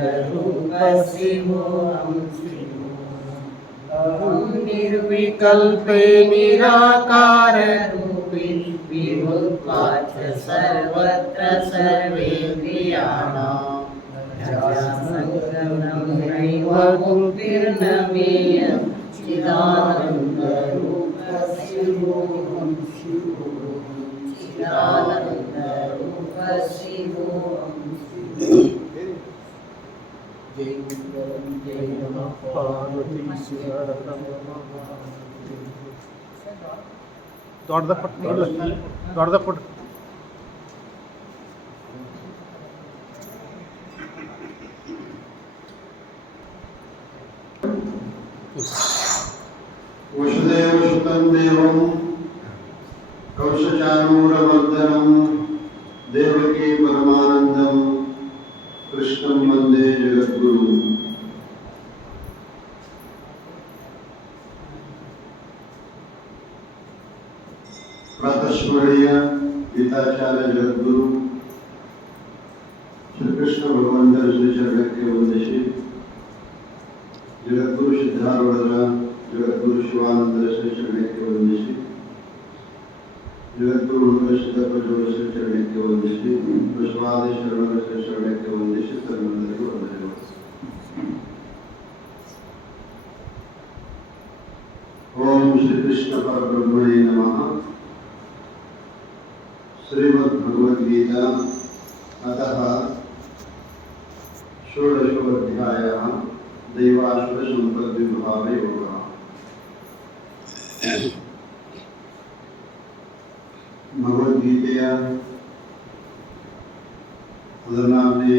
रूप शिवोऽहं अहं निर्विकल्पे निराकाररूपी विभुत्वाच्च सर्वत्र सर्वेन्द्रियाणां जासङ्गनं नैव मुक्तिर्न मेयं चिदानन्दरूप शिवोऽहं चिदानन्दरूप शिवोऽहं जय नमः पार्वती ದೊಡ್ಡದ ಪಟ್ಟು ವಸುದೇವ ಸುತಂ ದೇವಂ ಕೌಶಚಾನೂರಮರ್ದನಂ ದೇವಕೀ ಪರಮಾನಂದಂ ಕೃಷ್ಣಂ ವಂದೇ ಜಗದ್ಗುರು. ಪ್ರಾತಃಸ್ಮರಣೀಯ ಗೀತಾಚಾರ್ಯ ಜಗದ್ಗುರು ಶ್ರೀಕೃಷ್ಣ ಭಗವಂತರ ಶ್ರೀಚರಣಕ್ಕೆ ವಂದಿಸಿ, ಜಗದ್ಗುರು ಸಿದ್ಧಾರೂಢರ ಜಗದ್ಗುರು ಶಿವಾನಂದರ ಶ್ರೀಚರಣಕ್ಕೆ ವಂದಿಸಿ, ಜಗದ್ಗುರು ಸಿದ್ದಪ್ಪ ಜೋಡ ಶ್ರೀಚರಣಕ್ಕೆ ವಂದಿಸಿ, ಬಸವಾದಿ ಶರಣರ ಶ್ರೀಚರಣಕ್ಕೆ ವಂದಿಸಿ, ಸರ್ವರಿಗೂ ವಂದನೆಗಳು. ಓಂ ಶ್ರೀಕೃಷ್ಣ ಪರಬ್ರಹ್ಮಣೇ ನಮಃ. श्रीमद्भगवद्गीता अतः षोडशोऽध्यायः दैवासुरसम्पद्विभागयोगः. भगवद्गीತೆಯ 14ನೇ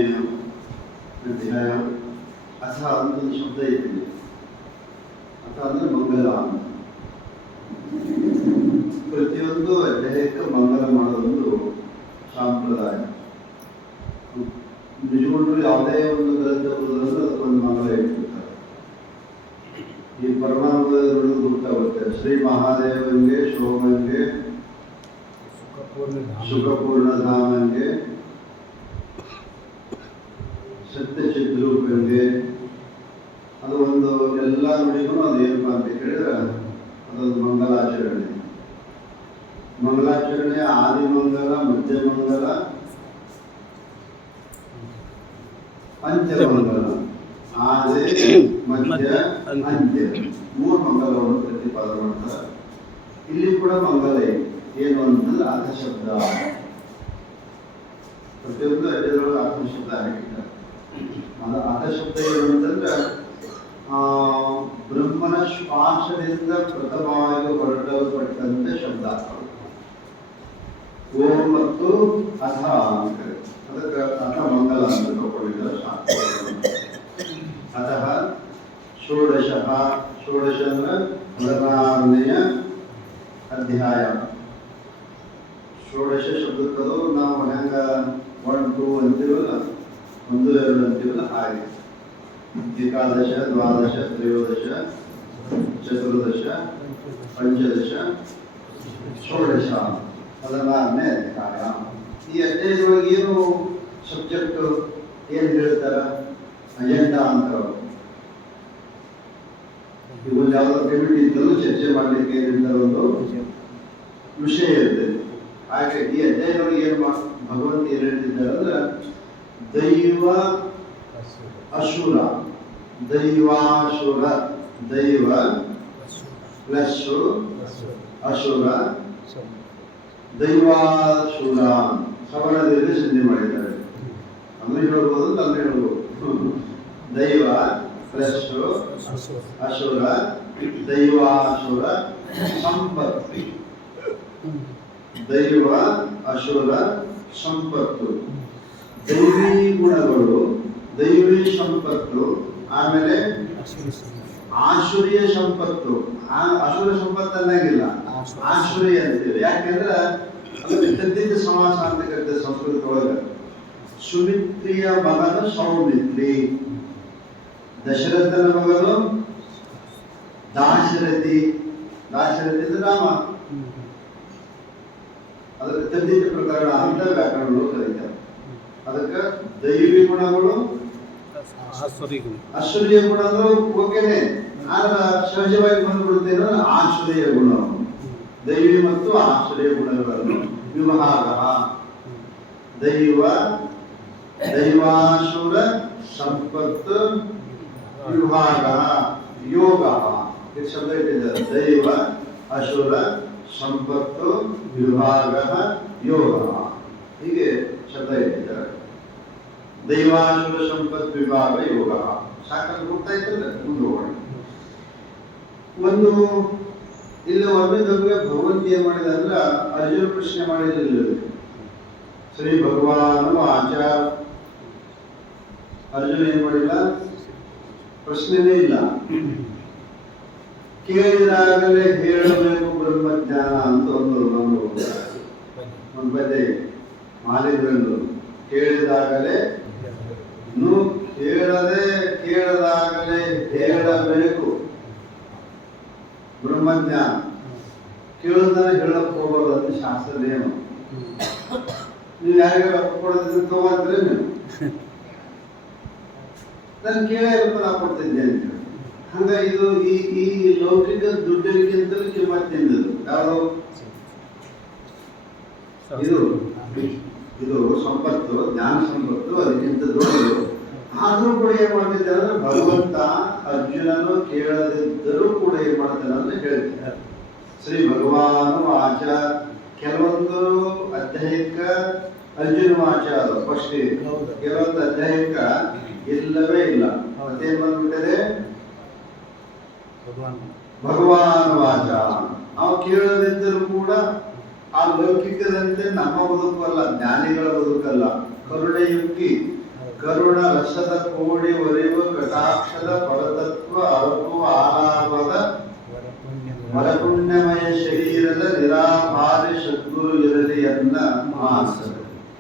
ಅಧ್ಯಾಯ. ಅಥ ಅಂತ ಒಂದು ಶಬ್ದ ಇದೆ. ಅಥ ಅಂದರೆ ಮಂಗಲ. ಪ್ರತಿಯೊಂದು ಅಧ್ಯಾಯಕ್ಕೆ ಮಂಗಲ ಮಾಡೋದೊಂದು ಸಂಪ್ರದಾಯ. ನಿಜಗೊಂಡು ಯಾವುದೇ ಒಂದು ಗ್ರಂಥ ಬರೋದ್ರಲ್ಲಿ ಅದಕ್ಕೊಂದು ಮಂಗಲ ಇಟ್ಟಿರ್ತಾರೆ. ಈ ಪರಮಾತ್ಮಗಳು ಗೊತ್ತಾಗುತ್ತೆ. ಶ್ರೀ ಮಹಾದೇವನಿಗೆ, ಶೋಭನ್ಗೆ, ಸುಖಪೂರ್ಣಧಾಮನ್ಗೆ, ಸತ್ಯಚಿದ್ರೂಪನ್ಗೆ, ಅದು ಒಂದು ಎಲ್ಲ ನುಡಿಗೂ ಅದು ಏನಪ್ಪ ಅಂತ ಕೇಳಿದ್ರೆ ಅದೊಂದು ಮಂಗಲಾಚರಣೆ. ಮಂಗಲಾಚರಣೆ ಆದಿಮಂಗಲ, ಮಧ್ಯಮಂಗಲ, ಪಂಚಮಂಗಲ. ಆದಿ, ಮಧ್ಯ, ಅಂತ್ಯ, 3 ಮಂಗಲವನ್ನು ಪ್ರತಿಪಾದನೆ ಮಾಡ್ತಾರೆ. ಇಲ್ಲಿ ಕೂಡ ಮಂಗಲ ಏನು ಅಂತಂದ್ರೆ ಅರ್ಥಶಬ್ದ. ಪ್ರತಿಯೊಂದು ಅಡ್ಡದೊಳಗೆ ಅರ್ಥಶಬ್ದ ಹಾಕಿದ್ದಾರೆ. ಅದು ಅರ್ಥಶಬ್ದ ಏನು ಅಂತಂದ್ರೆ ಬ್ರಹ್ಮನ ಶ್ವಾಸದಿಂದ ಪ್ರಥಮವಾಗಿ ಹೊರಡಲ್ಪಟ್ಟಂತೆ ಶಬ್ದ. ಓಂ ಮತ್ತು ಅಥ ಅಂತ ಅದಕ್ಕೆ ಅಥ ಮಂಗಲ ಅಂತ ತಗೊಂಡಿದ್ದಾರೆ ಶಾಸ್ತ್ರ. ಅತಃ ಷೋಡಶಃ, ಷೋಡಶ ಅಂದ್ರೆ 14ನೇ ಅಧ್ಯಾಯ. ಷೋಡಶ ಶಬ್ದಕ್ಕದು ನಾವು ಹೆಂಗ 1, 2 ಅಂತೀವಲ್ಲ, 1, 2 ಅಂತೀವಲ್ಲ ಹಾಗೆ. ಏಕಾದಶ, ದ್ವಾದಶ, ತ್ರಯೋದಶ, ಚತುರ್ದಶ, ಪಂಚದಶ, ಷೋಡಶ 14ನೇ ಅಧ್ಯಾಯ. ಈ ಅಧ್ಯಾಯದೊಳಗೆ ಏನು ಸಬ್ಜೆಕ್ಟ್ ಏನು ಹೇಳ್ತಾರ, ಅಜೆಂಡಾ ಅಂತ ಇವತ್ತು ಯಾವ್ದಾದ್ರು ಕಮಿಟಿ ಇದ್ದಲ್ಲೂ ಚರ್ಚೆ ಮಾಡಲಿಕ್ಕೆ ಏನಿರ್ತಾರ ಒಂದು ವಿಷಯ ಇರ್ತದೆ. ಹಾಗೆ ಈ ಅಧ್ಯಾಯದೊಳಗೆ ಏನು ಭಗವಂತ ಏನು ಹೇಳ್ತಿದ್ದಾರೆ ಅಂದ್ರೆ ದೈವ ಅಸುರ, ದೈವಾಸುರ, ದೈವ ಪ್ಲಸ್ ಅಸುರ, ದೈವಾಸುರ ಸವರ್ಣದಲ್ಲಿ ಸಂಧಿ ಮಾಡಿದ್ದಾರೆ. ಅಂದ್ರೆ ಹೇಳ್ಬೋದು, ತಂದ್ರೆ ಹೇಳ್ಬೋದು. ದೈವ ಪ್ಲಸ್ ಅಸುರ, ದೈವಾಸುರ ಸಂಪತ್ತು. ದೈವ ಅಸುರ ಸಂಪತ್ತು, ದೈವಿ ಗುಣಗಳು, ದೈವಿ ಸಂಪತ್ತು, ಆಮೇಲೆ ಆಸುರಿಯ ಸಂಪತ್ತು. ಅಸುರ ಸಂಪತ್ತು ಅನ್ನಂಗಿಲ್ಲ, ಆಸುರಿ ಅಂತೀವಿ. ಯಾಕೆಂದ್ರೆ ತದ್ದಿದ್ದ ಸಮಾಸ ಅಂತ ಕರೀತಾರೆ ಸಂಸ್ಕೃತ ಒಳಗೆ. ಸುಮಿತ್ರಿಯ ಮಗನು ಸೌಮಿತ್ರಿ, ದಶರಥನ ಮಗನು ದಾಶರಥಿ. ದಾಶರಥಿ ಅಂದ್ರೆ ರಾಮ. ಅದಕ್ಕೆ ತದ್ದಿದ್ದ ಪ್ರಕರಣ ಅಂತ ವ್ಯಾಕರಣಗಳು ಕರೀತಾರೆ. ಅದಕ್ಕೆ ದೈವಿ ಗುಣಗಳು, ಆಶ್ಚರ್ಯಗಳು ಅಶ್ವರ್ಯ ಗುಣ ಅಂದ್ರೆ ಓಕೆನೆ, ಆದ್ರೆ ಸಹಜವಾಗಿ ಬಂದ್ಬಿಡುತ್ತೇನೋ ಆಶ್ಚರ್ಯ ಗುಣ. ದೈವಿ ಮತ್ತು ಆಶ್ಚರ್ಯ ಗುಣಗಳನ್ನು ವಿಭಾಗ ದೈವಾಸುರ ಸಂಪತ್ತು ವಿಭಾಗ ಯೋಗ. ಇದು ಶಬ್ದ ಇಟ್ಟಿದ್ದಾರೆ. ದೈವ ಅಸುರ ಸಂಪತ್ತು ವಿಭಾಗ ಯೋಗ, ಹೀಗೆ ಶಬ್ದ ಇಟ್ಟಿದ್ದಾರೆ. ದೈವಾಸುರ ಸಂಪತ್ ವಿಭಾಗ ಯೋಗ. ಸಾಕಷ್ಟು ಗೊತ್ತಾಯ್ತಲ್ಲ, ಮುಂದೆ ಹೋಗೋಣ. ಒಂದು ಇಲ್ಲಿ ಒಮ್ಮೆ ಭಗವಂತ ಏನ್ ಮಾಡಿದ ಅಂದ್ರ, ಅರ್ಜುನ ಪ್ರಶ್ನೆ ಮಾಡಿರಲಿಲ್ಲ. ಶ್ರೀ ಭಗವಾನ್ ಆಚಾರ ಅರ್ಜುನ ಏನ್ ಮಾಡಿಲ್ಲ, ಪ್ರಶ್ನೆನೇ ಇಲ್ಲ. ಕೇಳಿದಾಗಲೇ ಹೇಳಬೇಕು ಬ್ರಹ್ಮಜ್ಞಾನ ಅಂತ ಒಂದು ಪದ್ಯ ಮಾಲಿದ್ರಂದು. ಕೇಳಿದಾಗಲೇ ಕೇಳದಾಗಲೇ ಹೇಳಬೇಕು ಬ್ರಹ್ಮಜ್ಞಾನ. ಕೇಳಿದ್ರೆ ಹೇಳಕ್ ಹೋಗೋದು ಅಂತ ಶಾಸ್ತ್ರದ ಏನು. ನೀವು ಯಾರಿಗಾರ ರೊಕ್ಕ ಕೊಡೋದ್ರೆ ತಗೊಂಡ್ರೆ ನಾನು ಕೇಳೇ ನಾ ಕೊಡ್ತಿದ್ದೆ ಅಂತ. ಹಂಗ ಇದು ಈ ಲೌಕಿಕ ದುಡ್ಡಿಗಿಂತಲೂ ಕಿಮ್ಮತ್ತಿಂದದು ಯಾವುದು ಇದು ಸಂಪತ್ತು, ಜ್ಞಾನ ಸಂಪತ್ತು ಅದಕ್ಕಿಂತ ದೊಡ್ಡದು. ಆದ್ರೂ ಕೂಡ ಏನ್ ಮಾಡ್ತಿದ್ದಾರೆ ಅಂದ್ರೆ, ಭಗವಂತ ಅರ್ಜುನನು ಕೇಳದಿದ್ದರೂ ಕೂಡ ಏನ್ ಮಾಡ್ತಾನೆ ಅಂದ್ರೆ ಹೇಳ್ತಿದ್ದಾರೆ. ಶ್ರೀ ಭಗವಾನ್ ಆಚಾರ ಕೆಲವೊಂದು ಅಧ್ಯಾಯಕ್ಕ ಅರ್ಜುನ ಆಚಾರ ಫಸ್ಟ್, ಕೆಲವೊಂದು ಅಧ್ಯಾಯಕ್ಕ ಇಲ್ಲವೇ ಇಲ್ಲ. ಮತ್ತೇನ್ ಬಂದ್ಬಿಟ್ಟಿದೆ, ಭಗವಾನ್ ವಾಚ. ನಾವು ಕೇಳದಿದ್ದರೂ ಕೂಡ ಆ ಲೌಕಿಕದಂತೆ ನಮ್ಮ ಬದುಕಲ್ಲ, ಜ್ಞಾನಿಗಳ ಬದುಕಲ್ಲ. ಕರುಣೆಯುಕ್ಕಿ ಕರುಣ ರಸದ ಕೋಡಿ ಒರೆಯುವ ಕಟಾಕ್ಷದ ಪರತತ್ವ ಅರಕು ಆಲಾಪದ ಮರಪುಣ್ಯಮಯ ಶರೀರದ ನಿರಾಭಾರಿ ಸದ್ಗುರು ಇರಲಿ ಅನ್ನ ಮಾಸ.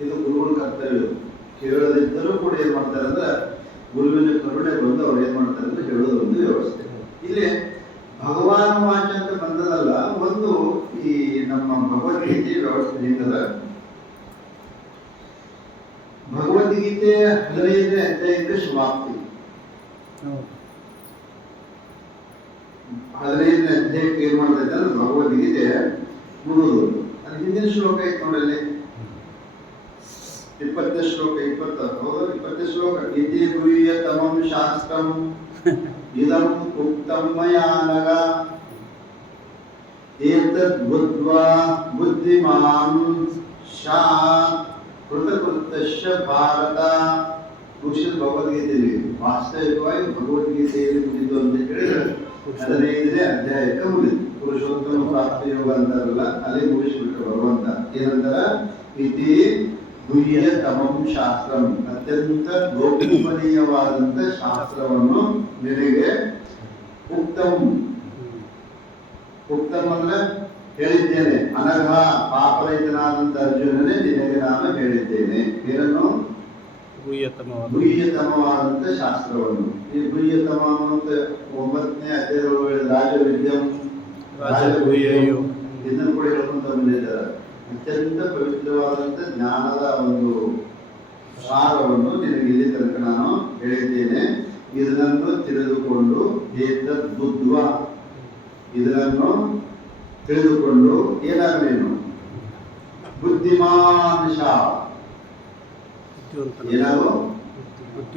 ಇದು ಗುರುಗಳ ಕರ್ತವ್ಯ. ಕೇಳದಿದ್ದರೂ ಕೂಡ ಏನ್ ಮಾಡ್ತಾರೆ ಅಂದ್ರೆ, ಗುರುವಿನ ಕರುಣೆ ಬಂದು ಅವ್ರು ಏನ್ ಮಾಡ್ತಾರೆ ಅಂದ್ರೆ ಹೇಳೋದು ಒಂದು ವ್ಯವಸ್ಥೆ. ಇಲ್ಲಿ ಭಗವಾನ್ ವಾಚ ಅಂತ ಬಂದದಲ್ಲ, ಒಂದು ಈ ನಮ್ಮ ಭಗವದ್ಗೀತೆ ವ್ಯವಸ್ಥೆ ಹಿಂಗದ. ಭಗವದ್ಗೀತೆ 15ನೇ ಅಧ್ಯಾಯಕ್ಕೆ ಸಮಾಪ್ತಿ. 15ನೇ ಅಧ್ಯಾಯಕ್ಕೆ ಏನ್ ಮಾಡ್ತೈತೆ ಅಂದ್ರೆ ಭಗವದ್ಗೀತೆ ಮುಗಿದು. ಅದು ಹಿಂದಿನ ಶ್ಲೋಕ ಐತೆ ನೋಡಲ್ಲಿ, 20ನೇ ಶ್ಲೋಕ, 20ನೇ ಶ್ಲೋಕ. ಇತಿ ಗುಹ್ಯತಮಂ ಶಾಸ್ತ್ರಂ ಇದಂ ಉಕ್ತಂ ಮಯಾ ನಘ ಏತದ್ ಬುದ್ಧ್ವಾ ಬುದ್ಧಿಮಾನ್ ಶಾ ಕೃತಕೃತಶ್ಚ ಭಾರತ. ಮುಗಿಸಿದ ಭಗವದ್ಗೀತೆಯಲ್ಲಿ ವಾಸ್ತವಿಕವಾಗಿ ಭಗವದ್ಗೀತೆಯಲ್ಲಿ ಮುಗಿದು ಅಂತ ಹೇಳಿದ್ರೆ 15ನೇ ಅಧ್ಯಾಯಕ್ಕೆ ಮುಗಿದು. ಪುರುಷೋತ್ತಮ ಪ್ರಾಪ್ತಿ ಯೋಗ ಅಂತಾರಲ್ಲ, ಅಲ್ಲಿ ಮುಗಿಸ್ಬಿಟ್ರು ಭಗವಂತ. ಏನಂತಾರ, ಇತಿ ಗುಹ್ಯತಮಂ ಶಾಸ್ತ್ರಂ, ಅತ್ಯಂತ ಗೋಪನೀಯವಾದಂತ ಶಾಸ್ತ್ರವನ್ನು ನಿನಗೆ ಉಕ್ತಂ ಅಂದ್ರೆ ಹೇಳಿದ್ದೇನೆ. ಅನರ್ಹ ಪಾಪರಹಿತನಾದಂತ ಅರ್ಜುನನೇ ನಿನಗೆ ನಾನು ಹೇಳಿದ್ದೇನೆ. ಏನನ್ನು? ಗುಹ್ಯತಮವಾದಂತ ಶಾಸ್ತ್ರವನ್ನು. ಈ ಗುಹ್ಯತಮ ಅಂತ 9ನೇ ಅಧ್ಯಾಯದೊಳಗೆ ರಾಜವಿದ್ಯಂ ರಾಜಗುಹ್ಯಯು ಇದನ್ನು ಕೂಡ ಹೇಳ್ಕೊಂತ ಬಂದಿದ್ದಾರೆ. ಅತ್ಯಂತ ಪವಿತ್ರವಾದಂತ ಜ್ಞಾನದ ಒಂದು ಸಾರವನ್ನು ನಿನಗೆ ಇಲ್ಲಿ ತನಕ ನಾನು ಹೇಳಿದ್ದೇನೆ. ಇದನ್ನು ತಿಳಿದುಕೊಂಡು ಏತದ್ ಬುದ್ಧ್ವ, ಇದನ್ನು ತಿಳಿದುಕೊಂಡು ಏನಾಗಲೇನು ಬುದ್ಧಿಮಾನ್ ಶಾ, ಏನಾಗು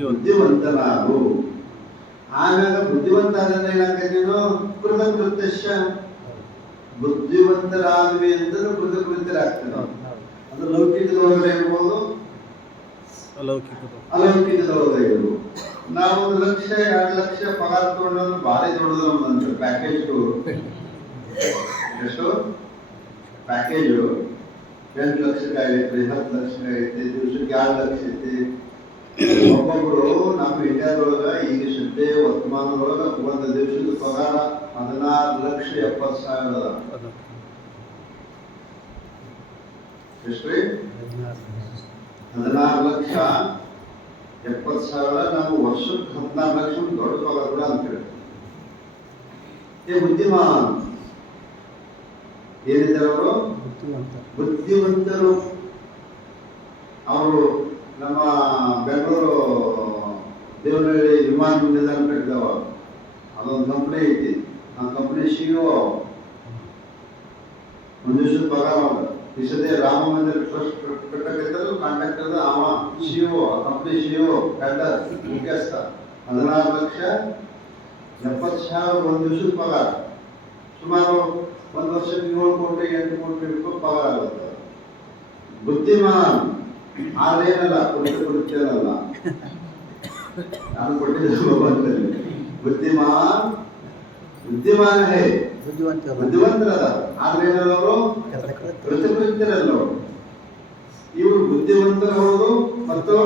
ಬುದ್ಧಿವಂತನಾಗು. ಆಗಾಗ ಬುದ್ಧಿವಂತ ಆದ್ರೆ ಏನಾಗ್ತೇನು, ಕೃತಕೃತ್ಯಶ್ಚ. ಬುದ್ಧಿವಂತರಾದ್ವಿ ಅಂದ್ರೆ ಕೃತಕೃತ್ಯರಾಗ್ತದೆ. ಅದು ಲೌಕಿಕದೊಳಗಡೆ ಇರ್ಬೋದು, ಅಲೌಕಿಕದೊಳಗಡೆ ಇರ್ಬೋದು. ನಾವು 1 ಲಕ್ಷ 2 ಲಕ್ಷ ಪಗಾರ ತಗೊಂಡು ಭಾರಿ ದೊಡ್ಡದು ನಮ್ದು ಪ್ಯಾಕೇಜ್. ಎಷ್ಟು ಪ್ಯಾಕೇಜು? 8 ಲಕ್ಷಕ್ಕಾಗೈತೆ, 10 ಲಕ್ಷಕ್ಕಾಗೈತೆ, ದಿವಸಕ್ಕೆ 2 ಲಕ್ಷ ಐತಿ. ಒಬ್ಬೊಬ್ರು ನಮ್ಮ ಇಂಡಿಯಾದೊಳಗ ಈಗ ಸದ್ಯ ವರ್ತಮಾನದೊಳಗ ಒಂದು ದಿವಸದ ಪಗಾರ 14,70,000 ಅದ. ಎಷ್ಟ್ರಿ? 14,70,000. ನಾವು ವರ್ಷಕ್ಕೆ 14 ಲಕ್ಷ ದೊಡ್ಡ ಪಗಾರ ಕೂಡ ಅಂತೇಳಿ. ಏ ಬುದ್ಧಿಮಾನ್ ಏನಿದ್ದಾರೆ ಅವರು? ಬುದ್ಧಿವಂತರು. ಅವರು ನಮ್ಮ ಬೆಂಗಳೂರು ದೇವನಹಳ್ಳಿ ವಿಮಾನ ನಿಲ್ದಾಣ ಕಟ್ಟಿದವ, ಅದೊಂದು ಕಂಪ್ನಿ ಐತಿ. ಆ ಕಂಪ್ನಿ CEO ಒಂದು ದಿವಸದ ಪಗಾರ ಅವ. ಈ ಸದ್ಯ ರಾಮ ಮಂದಿರ ಟ್ರಸ್ಟ್ ಕಟ್ಟಕೈತಲ್ಲ, ಕಾಂಟ್ರಾಕ್ಟರ್ ಅವ CEO, ಕಂಪ್ನಿ CEO ಟೆಂಡರ್ ಮುಖ್ಯಸ್ಥ. 16,70,000 ಒಂದು ದಿವಸದ ಪಗಾರ. ಸುಮಾರು ಒಂದು ವರ್ಷಕ್ಕೆ 7 ಕೋಟಿ 8 ಕೋಟಿ ರೂಪಾಯಿ ಪಗಾರ ಆಗುತ್ತೆ. ಬುದ್ಧಿಮಾನ್ ಆದೇನಲ್ಲ, ಕುರಿತಲ್ಲ, ನಾನು ಕೊಟ್ಟಿದ್ದೆ ಭಗವಂತನಲ್ಲಿ. ಬುದ್ಧಿಮಾನ ಹೇ, ಬುದ್ಧಿವಂತರಲ್ಲ, ಆದ್ರೇನಲ್ಲವರು ಕೃತಕೃತ್ಯರಲ್ಲವರು. ಇವರು ಬುದ್ಧಿವಂತರು ಹೌದು ಮತ್ತು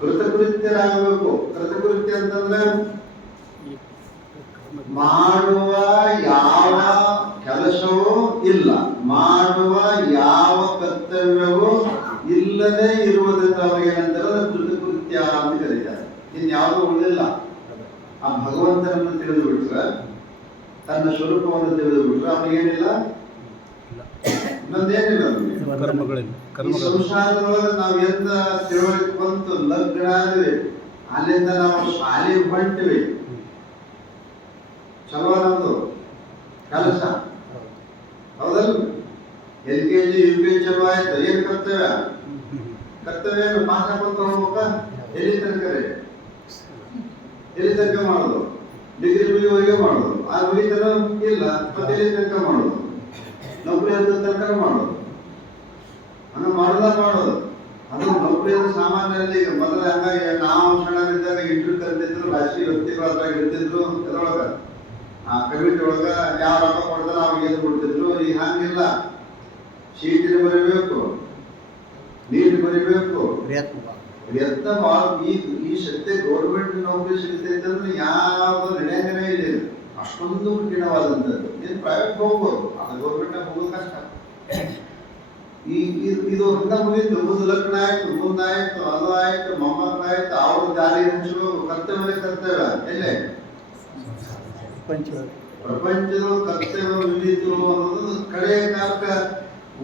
ಕೃತಕೃತ್ಯರಾಗಬೇಕು. ಕೃತಕೃತ್ಯ ಅಂತಂದ್ರೆ ಮಾಡುವ ಯಾವ ಕೆಲಸವೂ ಇಲ್ಲ, ಮಾಡುವ ಯಾವ ಕರ್ತವ್ಯವೂ ಇಲ್ಲದೆ ಇರುವುದರಿಂದ ಅವ್ರಿಗೆ ಏನಂತಾರೆ ಕೃತಕೃತ್ಯ ಅಂತ ಕರೀತಾರೆ. ಇನ್ಯಾವುದೂ ಉಳಿದಿಲ್ಲ. ಆ ಭಗವಂತನನ್ನು ತಿಳಿದು ಬಿಟ್ರೆ, ತನ್ನ ಸ್ವರೂಪವನ್ನು ತಿಳಿದು ಬಿಟ್ರೆ ಅವನಿಗೇನಿಲ್ಲ, ಇನ್ನೊಂದೇನಿಲ್ಲ. ಈ ಸಂಸಾರದೊಳಗೆ ನಾವು ಎಂತ ತಿಳುವಳಿಕೆ ಬಂತು, ಲಗ್ನ ಆದ್ವಿ, ಅಲ್ಲಿಂದ ನಾವು ಶಾಲೆಗೆ ಹೊಂಟಿವಿ, ಚಲೋ ನಮ್ದು ಕೆಲಸ ಹೌದಲ್ಲ. LKG UKG ಚಲೋ ಆಯ್ತು, ಏನ್ ಕರ್ತವ್ಯ? ಕರ್ತವ್ಯ ಏನು? ಪಾಠ ಕೊಡ್ತ ಹೋಗ್ಬೇಕ? ಎಲ್ಲಿ ತನಕ ಮಾಡೋದು? ಡಿಗ್ರಿ ಮುಗಿಯುವವರೆಗೆ ಮಾಡೋದು. ಆ ಮುಗಿತರ ಇಲ್ಲ, ಮತ್ತೆ ಎಲ್ಲಿ ತನಕ ಮಾಡೋದು? ನೌಕರಿ ಹತ್ತ ತನಕ ಮಾಡೋದು. ಹಂಗ ಮಾಡೋದು. ಅದು ನೌಕರಿ ಅಂದ್ರೆ ಸಾಮಾನ್ಯದಲ್ಲಿ ಈಗ ಮೊದಲ ಹಂಗಾಗಿ ನಾವು ಸಣ್ಣರಿದ್ದಾಗ ಇಂಟರ್ವ್ಯೂ ಕರೆದಿದ್ರು, ರಾಜಕೀಯ ವ್ಯಕ್ತಿಗಳು ಅದ್ರಾಗ ಇರ್ತಿದ್ರು. ಅದ್ರೊಳಗ ಆ ಕಮಿಟಿ ಒಳಗ ಯಾವ ರೊಕ್ಕ ಕೊಡ್ತಾರ ಅವ್ರಿಗೆ ಏನು ಕೊಡ್ತಿದ್ರು. ಈಗ ಹಂಗಿಲ್ಲ. ಸೀಟಿನ ಬರೀಬೇಕು, ನೀಟ್ ಬರೀಬೇಕು, ಪ್ರಯತ್ನ ಭಾಳ. ಈ ಸದ್ಯ ಗೌರ್ಮೆಂಟ್ ನೌಕರಿ ಸಿಗ್ತೈತೆ ಅಂದ್ರೆ ಯಾವ್ದು ನಡೆಯಂಗನೇ ಇಲ್ಲ. ಅಷ್ಟೊಂದು ಕಠಿಣವಾದಂಥದ್ದು. ಏನು ಪ್ರೈವೇಟ್ ಹೋಗ್ಬೋದು, ಅದು ಗೌರ್ಮೆಂಟ್ನಾಗ ಹೋಗೋದು ಕಷ್ಟ. ಇದು ಹಂಗ ಮುಗಿತು, ಮುಂದೆ ಲಗ್ನ ಆಯ್ತು, ಮುಂದಾಯ್ತು, ಅದು ಆಯ್ತು, ಮೊಮ್ಮಕ್ಕಳಾಯ್ತು, ಅವ್ರ ದಾರಿ ಹಂಚಲು ಕರ್ತವ್ಯ ಎಲ್ಲೇ ಪ್ರಪಂಚದ ಕರ್ತವ್ಯ ಮುಗಿತು ಅನ್ನೋದು ಕಡೆ ಕಾಲಕ್ಕ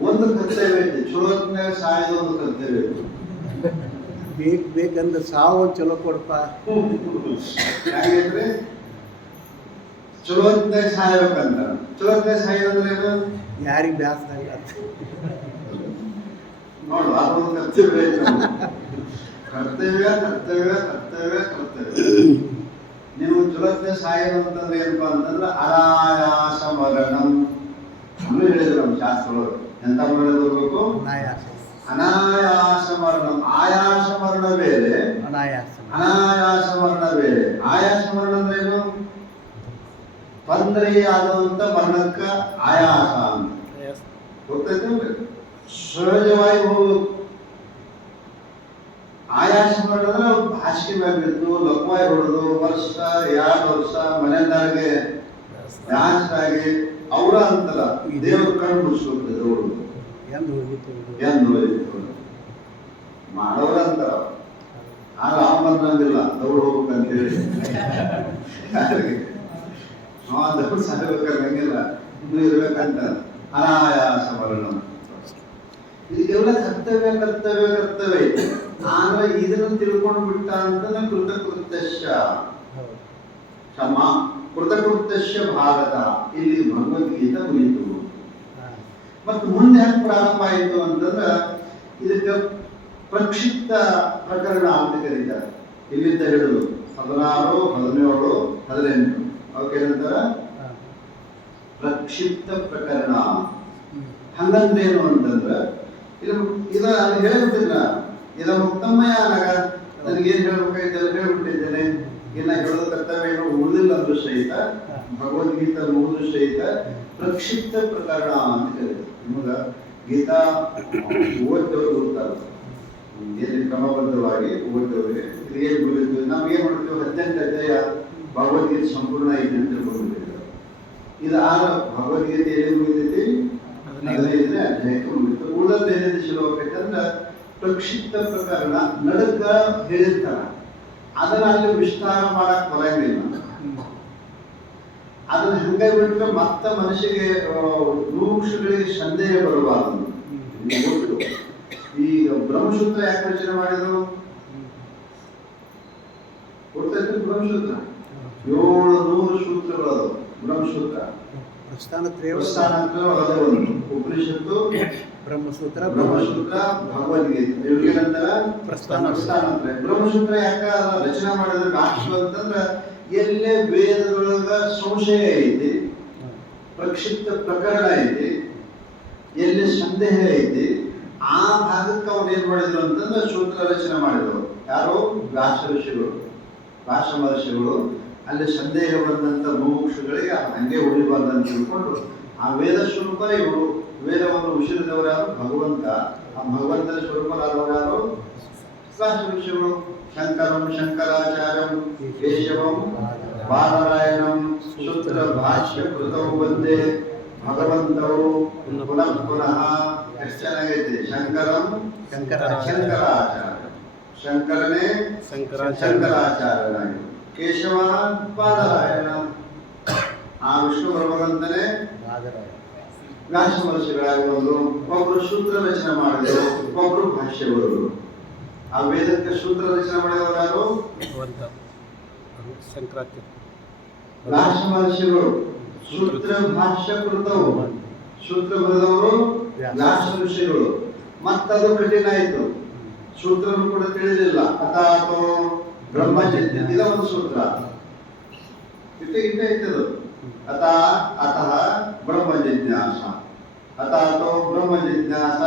ಒಂದು ಕರ್ತವ್ಯ ಐತಿ. ಚಲೋತ್ನಾಗ ಸಾಯೋದು ಒಂದು ಕರ್ತವ್ಯ ಐತಿ. ಬೇಕಂದ್ರೆ ಸಾವು ಚಲೋ ಕೊಡಪ್ಪ. ಯಾಕಂದ್ರೆ ಚಲೋತ್ನಾಗ ಸಾಯ್ಬೇಕಂತ. ಚಲೋತ್ನಾಗ ಸಾಯೋದಂದ್ರೆ ಏನು? ಯಾರಿಗೆ ಬ್ಯಾಸರ ನೋಡು, ಅದೊಂದು ಕರ್ತವ್ಯ ಐತಿ. ಕರ್ತವ್ಯ. ನೀವು ಚಲೋತ್ನಾಗ ಸಾಯೋದು ಅಂತಂದ್ರೆ ಏನಪ್ಪಾ ಅಂತಂದ್ರೆ ಅನಾಯಾಸ ಮರಣಂ ಅಂತ ಹೇಳಿದ್ರು ನಮ್ಮ ಶಾಸ್ತ್ರಗಳು. ಎಂತ ಮರಣ ಬರ್ಬೇಕು? ಅನಾಯಾಸ ಮರಣ. ಆಯಾಸ ಮರಣ ಬೇರೆ, ಅನಾಯಾಸ ಮರಣ ಬೇರೆ. ಆಯಾಸ ಮರಣ ಅಂದ್ರೆ ಏನು? ತೊಂದರೆ ಆಗುವಂತ ಮರಣಕ್ಕ ಆಯಾಸ ಅಂತ ಗೊತ್ತೈತೆ. ಸಹಜವಾಗಿ ಹೋಗ್ಬೇಕು. ಆಯಾಸ ಮರಣ ಅಂದ್ರೆ ಹಾಸಿಗೆ ಮೇಲೆ ಬಿದ್ದು ಲಕ್ವಾಯಿ ಹೊಡೆದು ವರ್ಷ 2 ವರ್ಷ ಮನೆಯದಾಗೆ ಡ್ಯಾನ್ಸ್ ಆಗಿ ಅವರ ಅಂತಾರ ದೇವ್ರ ಕಣ್ಣು ಮುಚ್ಚಿಕೊಡ್ತದೆ. ಅವರು ಮಾಡೋರ ಅಂತಾರ. ಆಗ ಬಂದಿಲ್ಲ ದೌಡ್ ಹೋಗ್ಬೇಕಂತ ಹೇಳಿ ದೌಡ್ ಸಾಯ್ಬೇಕಾದ್ರೆ ಹಂಗಿಲ್ಲ, ಇನ್ನೂ ಇರ್ಬೇಕಂತ. ಅನಾಯಾಸ ಮರಣ. ಇದಕ್ಕೆಲ್ಲ ಕರ್ತವ್ಯ ಐತಿ. ಆದ್ರೆ ಇದನ್ನು ತಿಳ್ಕೊಂಡು ಬಿಟ್ಟ ಅಂತಂದ್ರೆ ಕೃತಕೃತ್ಯ ಭಾರತ. ಇಲ್ಲಿ ಭಗವದ್ಗೀತೆ ಮುಗಿತು. ಮತ್ತು ಮುಂದೆ ಹೆಂಗ್ ಪ್ರಾರಂಭ ಆಯಿತು ಅಂತಂದ್ರೆ ಇದಕ್ಕೆ ಪ್ರಕ್ಷಿಪ್ತ ಪ್ರಕರಣ ಅಂತ ಕರೀತಾರೆ. ಇಲ್ಲಿಂದ ಹಿಡಿದು 16, 17, 18 ಅವಕ್ಕೇನಂತಾರ ಪ್ರಕ್ಷಿಪ್ತ ಪ್ರಕರಣ. ಹಂಗಂದ್ರೇನು ಅಂತಂದ್ರೆ ಇದ ಹೇಳ್ಬಿಟ್ಟಿಲ್ಲ. ಇದ ಮುಕ್ತಮ್ಮಯ್ಯನಾಗ ನನಗೇನ್ ಹೇಳ್ಬೇಕಾಯ್ತು ಹೇಳ್ಬಿಟ್ಟಿದ್ದೇನೆ. ಇನ್ನ ಹೇಳೋದು ಕರ್ತವ್ಯ ಏನೋ ಉಳಿದಿಲ್ಲ ಅಂದ್ರೂ ಸಹಿತ, ಭಗವದ್ಗೀತಾ ಮುಗಿದ್ರು ಸಹಿತ ಪ್ರಕ್ಷಿಪ್ತ ಪ್ರಕರಣ ಅಂತ ಕರೀತಾರೆ. ನಿಮಗ ಗೀತಾ ಓದ್ದವ್ರು ಗೊತ್ತಾಗ ಏನ್ ಕ್ರಮಬದ್ಧವಾಗಿ ಓದ್ದವ್ರಿಗೆ ಇದು ಏನ್ ಮುಗಿದ್ವಿ. ನಾವು ಏನ್ ಮಾಡ್ತೀವಿ, 18 ಅಧ್ಯಾಯ ಭಗವದ್ಗೀತೆ ಸಂಪೂರ್ಣ ಐತೆ ಅಂತ ತಿಳ್ಕೊಂಡಿದ್ದೇವೆ. ಇದು ಭಗವದ್ಗೀತೆ ಎಲ್ಲಿ ಮುಗಿದೈತಿ? 15ನೇ ಅಧ್ಯಾಯಕ್ಕೆ ಮುಗಿತು. ಉಳಿದ 15 ಶುರು ಆಗ್ಬೇಕಂದ್ರೆ ಪ್ರಕ್ಷಿಪ್ತ ಪ್ರಕರಣ ನಡಕ ಹೇಳಿರ್ತಾರ. ಅದನ್ನ ಅಲ್ಲಿ ವಿಸ್ತಾರ ಮಾಡಕ್ ಬರಂಗಿಲ್ಲ. ಅದನ್ನ ಹಂಗೆ ಬಿಟ್ರೆ ಮತ್ತ ಮನುಷ್ಯಗೆ ರೂಕ್ಷಗಳಿಗೆ ಸಂದೇಹ ಬರಬಾರದು. ಈಗ ಬ್ರಹ್ಮಸೂತ್ರ ಯಾಕೆ ರಚನೆ ಮಾಡಿದ್ರು? ಗೊತ್ತಾಯ್ತು ಬ್ರಹ್ಮಸೂತ್ರ 700 ಸೂತ್ರಗಳು ಅದು ಬ್ರಹ್ಮಸೂತ್ರ. ಪ್ರಸ್ಥಾನತ್ರಯ ಪ್ರಸ್ಥಾನತ್ರ ಅದೇ ಒಂದು ಉಪನಿಷತ್ತು, ಬ್ರಹ್ಮಸೂತ್ರ ಬ್ರಹ್ಮಸೂತ್ರ, ಭಗವದ್ಗೀತೆ ಇವ್ರಿಗೆ ನಂತರ ಪ್ರಸ್ಥಾನತ್ರಯ. ಬ್ರಹ್ಮಸೂತ್ರ ಯಾಕ ರಚನೆ ಮಾಡಿದ್ರೆ ಭಾಷ್ಯ ಅಂತಂದ್ರೆ ಎಲ್ಲೇ ವೇದದೊಳಗ ಸಂಶಯ ಐತಿ, ಪ್ರಕ್ಷಿಪ್ತ ಪ್ರಕರಣ ಐತಿ, ಎಲ್ಲಿ ಸಂದೇಹ ಐತಿ, ಆ ಭಾಗಕ್ಕೆ ಅವ್ರು ಏನ್ ಮಾಡಿದ್ರು ಅಂತಂದ್ರೆ ಸೂತ್ರ ರಚನೆ ಮಾಡಿದ್ರು. ಯಾರು? ವ್ಯಾಸ ಋಷಿಗಳು, ವ್ಯಾಸ ಮಹರ್ಷಿಗಳು. ಅಲ್ಲಿ ಸಂದೇಹ ಬಂದಂತ ಮುಮುಕ್ಷುಗಳಿಗೆ ಹಂಗೆ ಉಳಿಬಾರ್ದಂತ ತಿಳ್ಕೊಂಡು ಆ ವೇದ ಸ್ವರೂಪ ಇವರು, ವೇದವನ್ನು ಉಸಿರಿದವರು ಯಾರು? ಭಗವಂತ. ಆ ಭಗವಂತನ ಸ್ವರೂಪರಾದವರು ಯಾರು? ವ್ಯಾಸ ಋಷಿಗಳು. ಶಂಕರಂ ಶಂಕರಾಚಾರ್ಯಂ ಕೇಶವಂ ಬಾದರಾಯಣಂ ಸೂತ್ರ ಭಾಷ್ಯ ಕೃತೌ ವಂದೇ ಭಗವಂತವು ಪುನಃ ಪುನಃ. ಎಷ್ಟು ಚೆನ್ನಾಗೈತೆ. ಶಂಕರಂ ಶಂಕರಾಚಾರ್ಯ, ಶಂಕರನೇ ಶಂಕರಾಚಾರ್ಯನಾಗಿ, ಕೇಶವ ಬಾದರಾಯಣ, ಆ ವಿಷ್ಣು ಭಗವಂತನೇ ವ್ಯಾಸ ಮಹರ್ಷಿಗಳಾಗಿ ಬಂದು ಒಬ್ರು ಸೂತ್ರ ರಚನೆ ಮಾಡಿದ್ರು, ಒಬ್ರು ಭಾಷ್ಯ ಬರೆದ್ರು. ಆ ವೇದಕ್ಕೆ ಸೂತ್ರ ರಚನೆ ಮಾಡಿದವರು ಯಾರು? ವ್ಯಾಸ ಮಹರ್ಷಿಗಳು. ಸೂತ್ರ ಭಾಷ್ಯ ಕೃತವು, ಸೂತ್ರ ಬರೆದವರು ವ್ಯಾಸ ಋಷಿಗಳು. ಮತ್ತದು ಕಠಿಣ ಆಯ್ತು, ಸೂತ್ರನು ಕೂಡ ತಿಳಿದಿಲ್ಲ. ಅಥಾತೋ ಬ್ರಹ್ಮಜಿಜ್ಞಾಸ, ಇದ ಒಂದು ಸೂತ್ರ ಇಟ್ಟೆ ಇಟ್ಟದು. ಅತಃ ಬ್ರಹ್ಮ ಜಿಜ್ಞಾಸ, ಅಥಾತೋ ಬ್ರಹ್ಮ ಜಿಜ್ಞಾಸ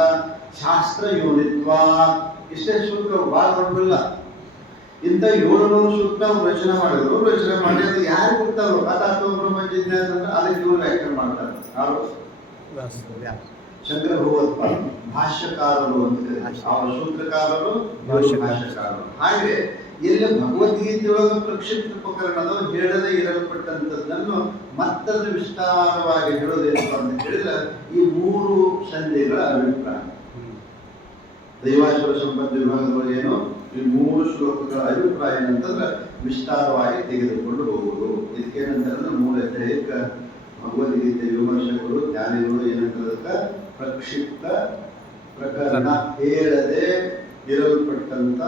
ಶಾಸ್ತ್ರ ಯೋನಿತ್ವ. ಇಷ್ಟೇ ಸೂತ್ರ, ಬಹಳ ದೊಡ್ಡದಿಲ್ಲ. ಇಂಥ 700 ಸೂತ್ರ ರಚನೆ ಮಾಡಿದ್ರು. ರಚನೆ ಮಾಡಿ ಅದು ಯಾರು ಗೊತ್ತಾರೋ ಅಥಾತೋ ಬ್ರಹ್ಮ ಜಿಜ್ಞಾಸ ಅಂತ ಅದಕ್ಕೆ ಇವರು ವ್ಯಾಖ್ಯಾನ ಮಾಡ್ತಾರೆ. ಯಾರು? ಶಂಕರ ಭಗವತ್ಪಾದ ಭಾಷ್ಯಕಾರರು ಅಂತ ಕರೀತಾರೆ. ಅವರ ಸೂತ್ರಕಾರರು, ಭಾಷ್ಯಕಾರರು. ಹಾಗೆ ಎಲ್ಲ ಭಗವದ್ಗೀತೆಯೊಳಗೆ ಪ್ರಕ್ಷಿಪ್ತ ಪ್ರಕರಣದ ಹೇಳದೆ ಇರಲ್ಪಟ್ಟಂಥದ್ದನ್ನು ಮತ್ತದು ವಿಸ್ತಾರವಾಗಿ ಹೇಳೋದೇನಪ್ಪ ಅಂತ ಹೇಳಿದ್ರೆ ಈ 3 ಸಂಧಿಗಳ ಅಭಿಪ್ರಾಯ. ದೈವಾಶ್ವರ ಸಂಪತ್ತು ವಿಭಾಗದೊಳಗೆ ಏನು ಈ 3 ಶ್ಲೋಕಗಳ ಅಭಿಪ್ರಾಯ ಏನಂತಂದ್ರೆ ವಿಸ್ತಾರವಾಗಿ ತೆಗೆದುಕೊಂಡು ಹೋಗುವುದು. ಇದಕ್ಕೇನಂತಂದ್ರೆ 3 ಅಧ್ಯಾಯಕ್ಕೆ ಭಗವದ್ಗೀತೆ ವಿಮರ್ಶಕರು, ಜ್ಞಾನಿಗಳು ಏನಂತಂದ್ರೆ ಪ್ರಕ್ಷಿಪ್ತ ಪ್ರಕರಣ, ಹೇಳದೆ ಇರಲ್ಪಟ್ಟಂತ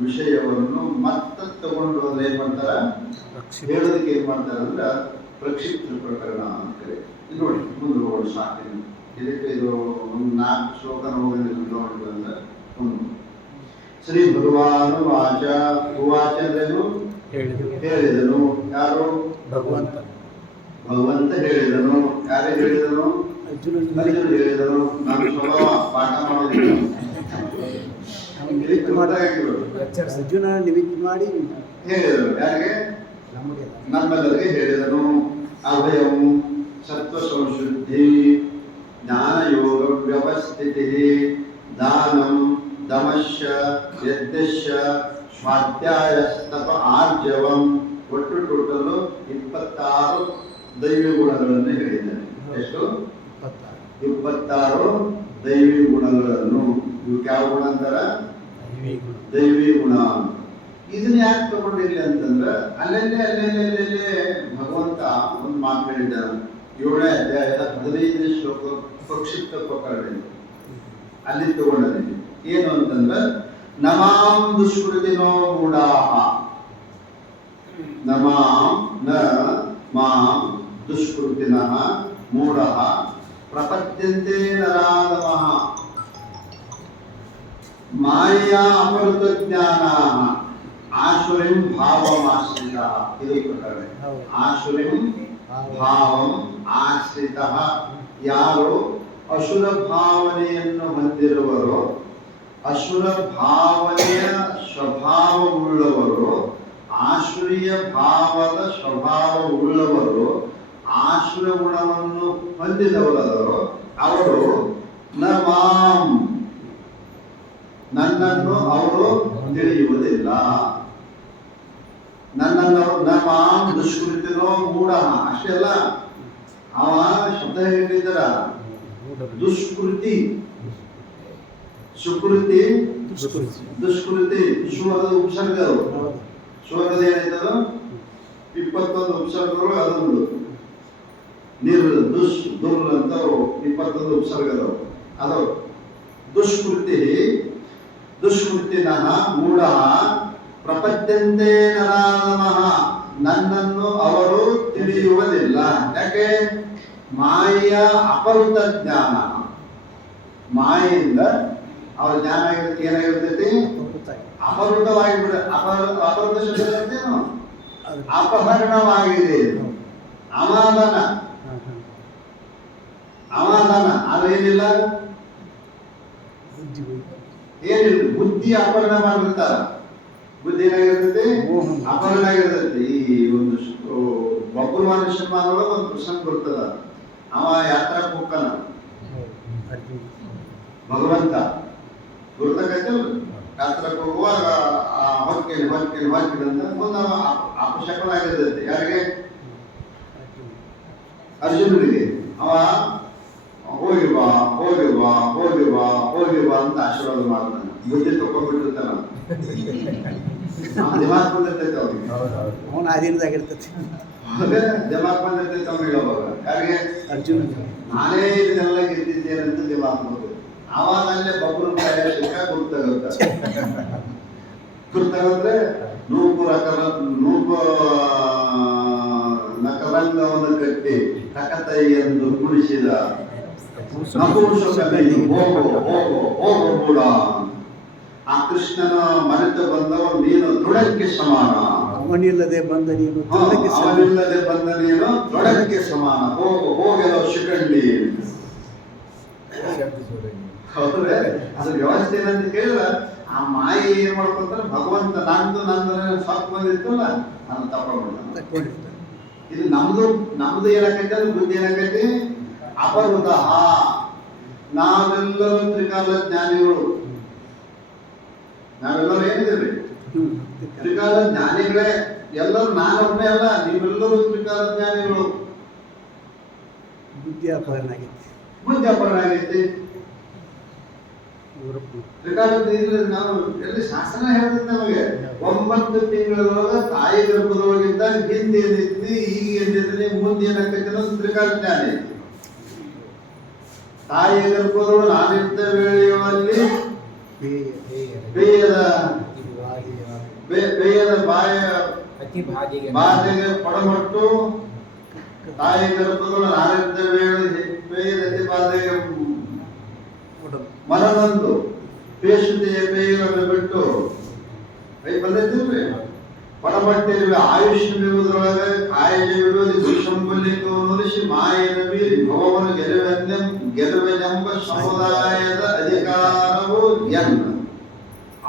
ವಿಷಯವನ್ನು ಮತ್ತೆ ತಗೊಂಡು ಹೋದ್ರೆ ಏನ್ ಮಾಡ್ತಾರ? ಹೇಳೋದಕ್ಕೆ ಏನ್ ಮಾಡ್ತಾರ ಅಂದ್ರೆ ಪ್ರಕ್ಷಿಪ್ತ ಪ್ರಕರಣ ಅಂತ ಕರೀತಾರೆ. ನೋಡಿ ಮುಂದೆ ಹೋಗೋಣ, ಸಾಕು. ಇದಕ್ಕೆ ಇದು ಒಂದು 4 ಶ್ಲೋಕ ನೋಡಿದ್ರೆ ಅಂದ್ರೆ ಶ್ರೀ ಭಗವಾನ್ ವಾಚ. ವಾಚ ಅಂದ್ರೇನು? ಹೇಳಿದನು. ಯಾರು? ಭಗವಂತ. ಭಗವಂತ ಹೇಳಿದನು. ಯಾರೇ ಹೇಳಿದನು? ಅರ್ಜುನ ಹೇಳಿದನು. ನಾನು ಸ್ವಭಾವ ಪಾಠ ಮಾಡೋದಿಲ್ಲ, ಅರ್ಜುನ ನಿಮಿತ್ತ ಮಾಡಿ ಹೇಳಿದನು. ಯಾರಿಗೆ? ನಮ್ಮೆಲ್ಲರಿಗೆ ಹೇಳಿದನು. ಅಭಯಂ ಸತ್ವ ಸಂಶುದ್ಧಿ ಜ್ಞಾನ ಯೋಗ ವ್ಯವಸ್ಥಿತಿ ದಾನಂ ದಮಶ್ಯ ಯಜ್ಞಶ್ಯ ಸ್ವಾಧ್ಯಾಯಸ್ತಪ ಆರ್ಜವಂ. ಒಟ್ಟು ಟೋಟಲು 26 ದೈವಿ ಗುಣಗಳನ್ನು ಹೇಳಿದ್ದಾನೆ. ಎಷ್ಟು? 26 ದೈವಿ ಗುಣಗಳನ್ನು. ಇವಕ್ಕೆ ಯಾವ ಗುಣ ಅಂತಾರ? ದೈವಿ ಗುಣ. ಇದನ್ನ ಯಾಕೆ ತಗೊಂಡಿರ್ಲಿ ಅಂತಂದ್ರೆ ಅಲ್ಲಲ್ಲೇ ಭಗವಂತ ಒಂದು ಮಾತು ಹೇಳಿದ್ದಾನೆ. 7ನೇ ಅಧ್ಯಾಯದ 15ನೇ ಶ್ಲೋಕ ಪ್ರಕ್ಷಿಪ್ತ ಪ್ರಕರಣ. ಅಲ್ಲಿ ತಗೊಂಡಿದ್ದೀನಿ. ಏನು ಅಂತಂದ್ರೆ ನಮಾಂ ದುಷ್ಕೃತಿನೋ ಮೂಢಾಃ, ನಮಾಂ ನ ಮಾಂ ದುಷ್ಕೃತಿನಃ ಮೂಢಃ ಪ್ರಪದ್ಯಂತೆ ನರಾಧಮಃ ಮಾಯಾ ಅಪೃತಜ್ಞಾನಾಃ ಆಸುರಿಂ ಭಾವಮಾಶ್ರಿತಃ. ಇದು ಪ್ರಕರಣ. ಆಸುರಿಂ ಭಾವಂ ಆಶ್ರಿತಃ. ಯಾರು ಅಸುರ ಭಾವನೆಯನ್ನು ಹೊಂದಿರುವರೋ, ಅಸುರ ಭಾವನೆಯ ಸ್ವಭಾವವುಳ್ಳವರು, ಆಸುರಿಯ ಭಾವದ ಸ್ವಭಾವವುಳ್ಳವರು, ಆಸುರ ಗುಣವನ್ನು ಹೊಂದಿದವರಾದರು ಅವರು ನ ಮಾಂ, ನನ್ನನ್ನು ಅವರು ತಿಳಿಯುವುದಿಲ್ಲ. ನನ್ನನ್ನು ನ ಮಾಂ ದುಷ್ಕೃತಿನೋ ಮೂಢ. ಅಷ್ಟೆಲ್ಲ ಅವ ಶಬ್ದ ಹೇಳಿದ್ದರ ದುಷ್ಕೃತಿ, ಸುಕೃತಿ, ದುಷ್ಕೃತಿ. ಸುವರ್ಣದ ಉಪಸರ್ಗರು. ಸುವರ್ಣದ ಏನಾಯ್ತದ 21 ಉಪಸರ್ಗಗಳು. ಅದೊಂದು ದುಷ್ ದುರ್ ಅಂತ 21 ಉಪಸರ್ಗದವು. ಅದು ದುಷ್ಕೃತಿ ದುಷ್ಕೃತಿನಃ ಮೂಢ ಪ್ರಪಂಚಂತೆ ನರಾನಮಃ, ನನ್ನನ್ನು ಅವರು ತಿಳಿಯುವುದಿಲ್ಲ. ಯಾಕೆ? ಮಾಯೆಯ ಅಪಹೃತ ಜ್ಞಾನ. ಮಾಯೆಯಿಂದ ಅವರ ಜ್ಞಾನ ಏನಾಗಿರ್ತೈತಿ? ಅಪಹೃತವಾಗಿಬಿಡ. ಅಪಹೃತ ಶಬ್ದೇನು? ಅಪಹರಣವಾಗಿದೆ. ಅಮಾದನ ಆದ್ರೆ ಏನಿಲ್ಲ, ಏನಿಲ್ಲ. ಬುದ್ಧಿ ಅಪಹರಣ ಮಾಡಿರ್ತಾರ. ಬುದ್ಧಿ ಏನಾಗಿರ್ತೈತಿ? ಅಪಹರಣ ಆಗಿರ್ತೈತಿ. ಈ ಒಂದು ಬಬ್ರುವಾನ ಶರ್ಮಾನೊಳಗ ಒಂದು ಪ್ರಸಂಗ ಬರ್ತದ. ಅವ ಯಾತ್ರಾಕ್ ಹೋಗ್ತಾನ, ಭಗವಂತ ಗುರ್ತಕೈತಲ್ಲ, ಯಾತ್ರಾಕ್ ಹೋಗುವಾಗ ಹೊಕ್ಕೇನಿ ಅಂತ ಮುಂದೆ ಅಪಶಕನ ಆಗಿರ್ತೈತಿ. ಯಾರಿಗೆ? ಅರ್ಜುನನಿಗೆ. ಅವ ಹೋಗಿ ಬಾ ಅಂತ ಆಶೀರ್ವಾದ ಮಾಡ್ತಾನೆ. ಬುದ್ಧಿ ತಕೊಂಡ್ಬಿಟ್ಟಿರ್ತಾನ, ದಿಮಾಕ್ ಬಂದಿರ್ತೈತೆ ಅವ್ರಿಗೆ. ಅವನ ಅಧೀನದಾಗಿರ್ತೈತಿ. ದಿಮಾಕ್ ಬಂದಿರ್ತೈತೆ ಅವ್ರಿಗೆ. ಅವಾಗ ಯಾರಿಗೆ? ಅರ್ಜುನ. ನಾನೇ ಇದನ್ನೆಲ್ಲ ಗೆದ್ದಿದ್ದೇನಂತ ದಿಮಾಕ್ ಬಂದಿರ್ತೈತೆ. ಆವಾಗ ಅಲ್ಲೇ ಬಬ್ರು ಸಿಕ್ಕ ಗುರ್ತಾಗಂದ್ರೆ ನೂಪು ನಕರಂಗವನ್ನು ಕಟ್ಟಿ ತಕತೈ ಎಂದು ಕುಡಿಸಿದ ನಪುಂಸಕನಿಗೆ ಹೋಗೋ ಕೂಡ. ಆ ಕೃಷ್ಣನ ಮನೆತ ಬಂದವರು ನೀನು ದೃಢಕ್ಕೆ ಸಮಾನ. ಅವನಿಲ್ಲದೆ ಬಂದ ನೀನು ಅವನಿಲ್ಲದೆ ಬಂದ ನೀನು ದೃಢಕ್ಕೆ ಸಮಾನ. ಹೋಗೆಲ್ಲ ಶಿಖಂಡಿ. ಹೌದ್ರೆ ಅದ್ರ ವ್ಯವಸ್ಥೆ ಏನಂತ ಕೇಳಿದ್ರೆ, ಆ ಮಾಯಿ ಏನ್ ಮಾಡ್ಕೊಂತಾರೆ? ಭಗವಂತ ನಂದು ಸಾಕು ಬಂದಿರ್ತಲ್ಲ, ನಾನು ತಗೊಂಡ್ಬಿಡ್ತಾನೆ. ಇದು ನಮ್ದು ಏನಾಕೈತೆ ಅಂದ್ರೆ ಬುದ್ಧಿ ಏನಾಕೈತಿ? ಅಪಹೃತ. ನಾವೆಲ್ಲರೂ ತ್ರಿಕಾಲ ಜ್ಞಾನಿಗಳು. ನಾವೆಲ್ಲರೂ ಏನಿದ್ದೀವಿ? ತ್ರಿಕಾಲ ಜ್ಞಾನಿಗಳೇ. ಎಲ್ಲರೂ ನಾನೊಬ್ಬನೇ ಅಲ್ಲ, ನೀವೆಲ್ಲರೂ ತ್ರಿಕಾಲ ಜ್ಞಾನಿಗಳು. ಬುದ್ಧಿ ಅಪಹರಣ ಆಗೈತಿ. ಬುದ್ಧಿ ಅಪಹರಣ ಆಗೈತಿ. ನಾವು ಎಲ್ಲಿ ಶಾಸನ ಹೇಳ್ತದೆ ನಮಗೆ. 9 ತಿಂಗಳೊಳಗ ತಾಯಿ ಗರ್ಭದೊಳಗಿದ್ದ ಹಿಂದೆ ಏನಿದ್ವಿ, ಈಗ ಏನಿದ್ರಿ, ಮುಂದೆ ಏನಾಗ್ತೈತಿ ಅನ್ನೋದು ತ್ರಿಕಾಲ ಜ್ಞಾನಿ. ತಾಯಿ ಗರ್ಭದೊಳಗೆ ನಾನಿದ್ದ ವೇಳೆಯಲ್ಲಿ ಬೇಯದ ಬಾಧೆಗೆ ಪಡಮಟ್ಟು, ತಾಯಿ ಗರ್ಭದೊಳಗೆ ನಾನಿದ್ದ ವೇಳೆ ಬೇಯದ ಬಾಧೆಗೆ ಮನನಂದು ಪೇಶುತೆಯ ಬೇಯಗಳನ್ನು ಬಿಟ್ಟು ಬಂದಿದ್ದೀವಿ. ಪಡಮಟ್ಟಿರುವ ಆಯುಷ್ ಬಿಡುವುದರೊಳಗೆ ಕಾಯಜ ಬಿಡುವುದು ವಿಷಂಬಲಿಕವನ್ನು ನುಡಿಸಿ ಮಾಯನ ಮೀರಿ ಭವವನ್ನು ಗೆಲುವೆನೆಂಬ ಸಮುದಾಯದ ಅಧಿಕಾರವು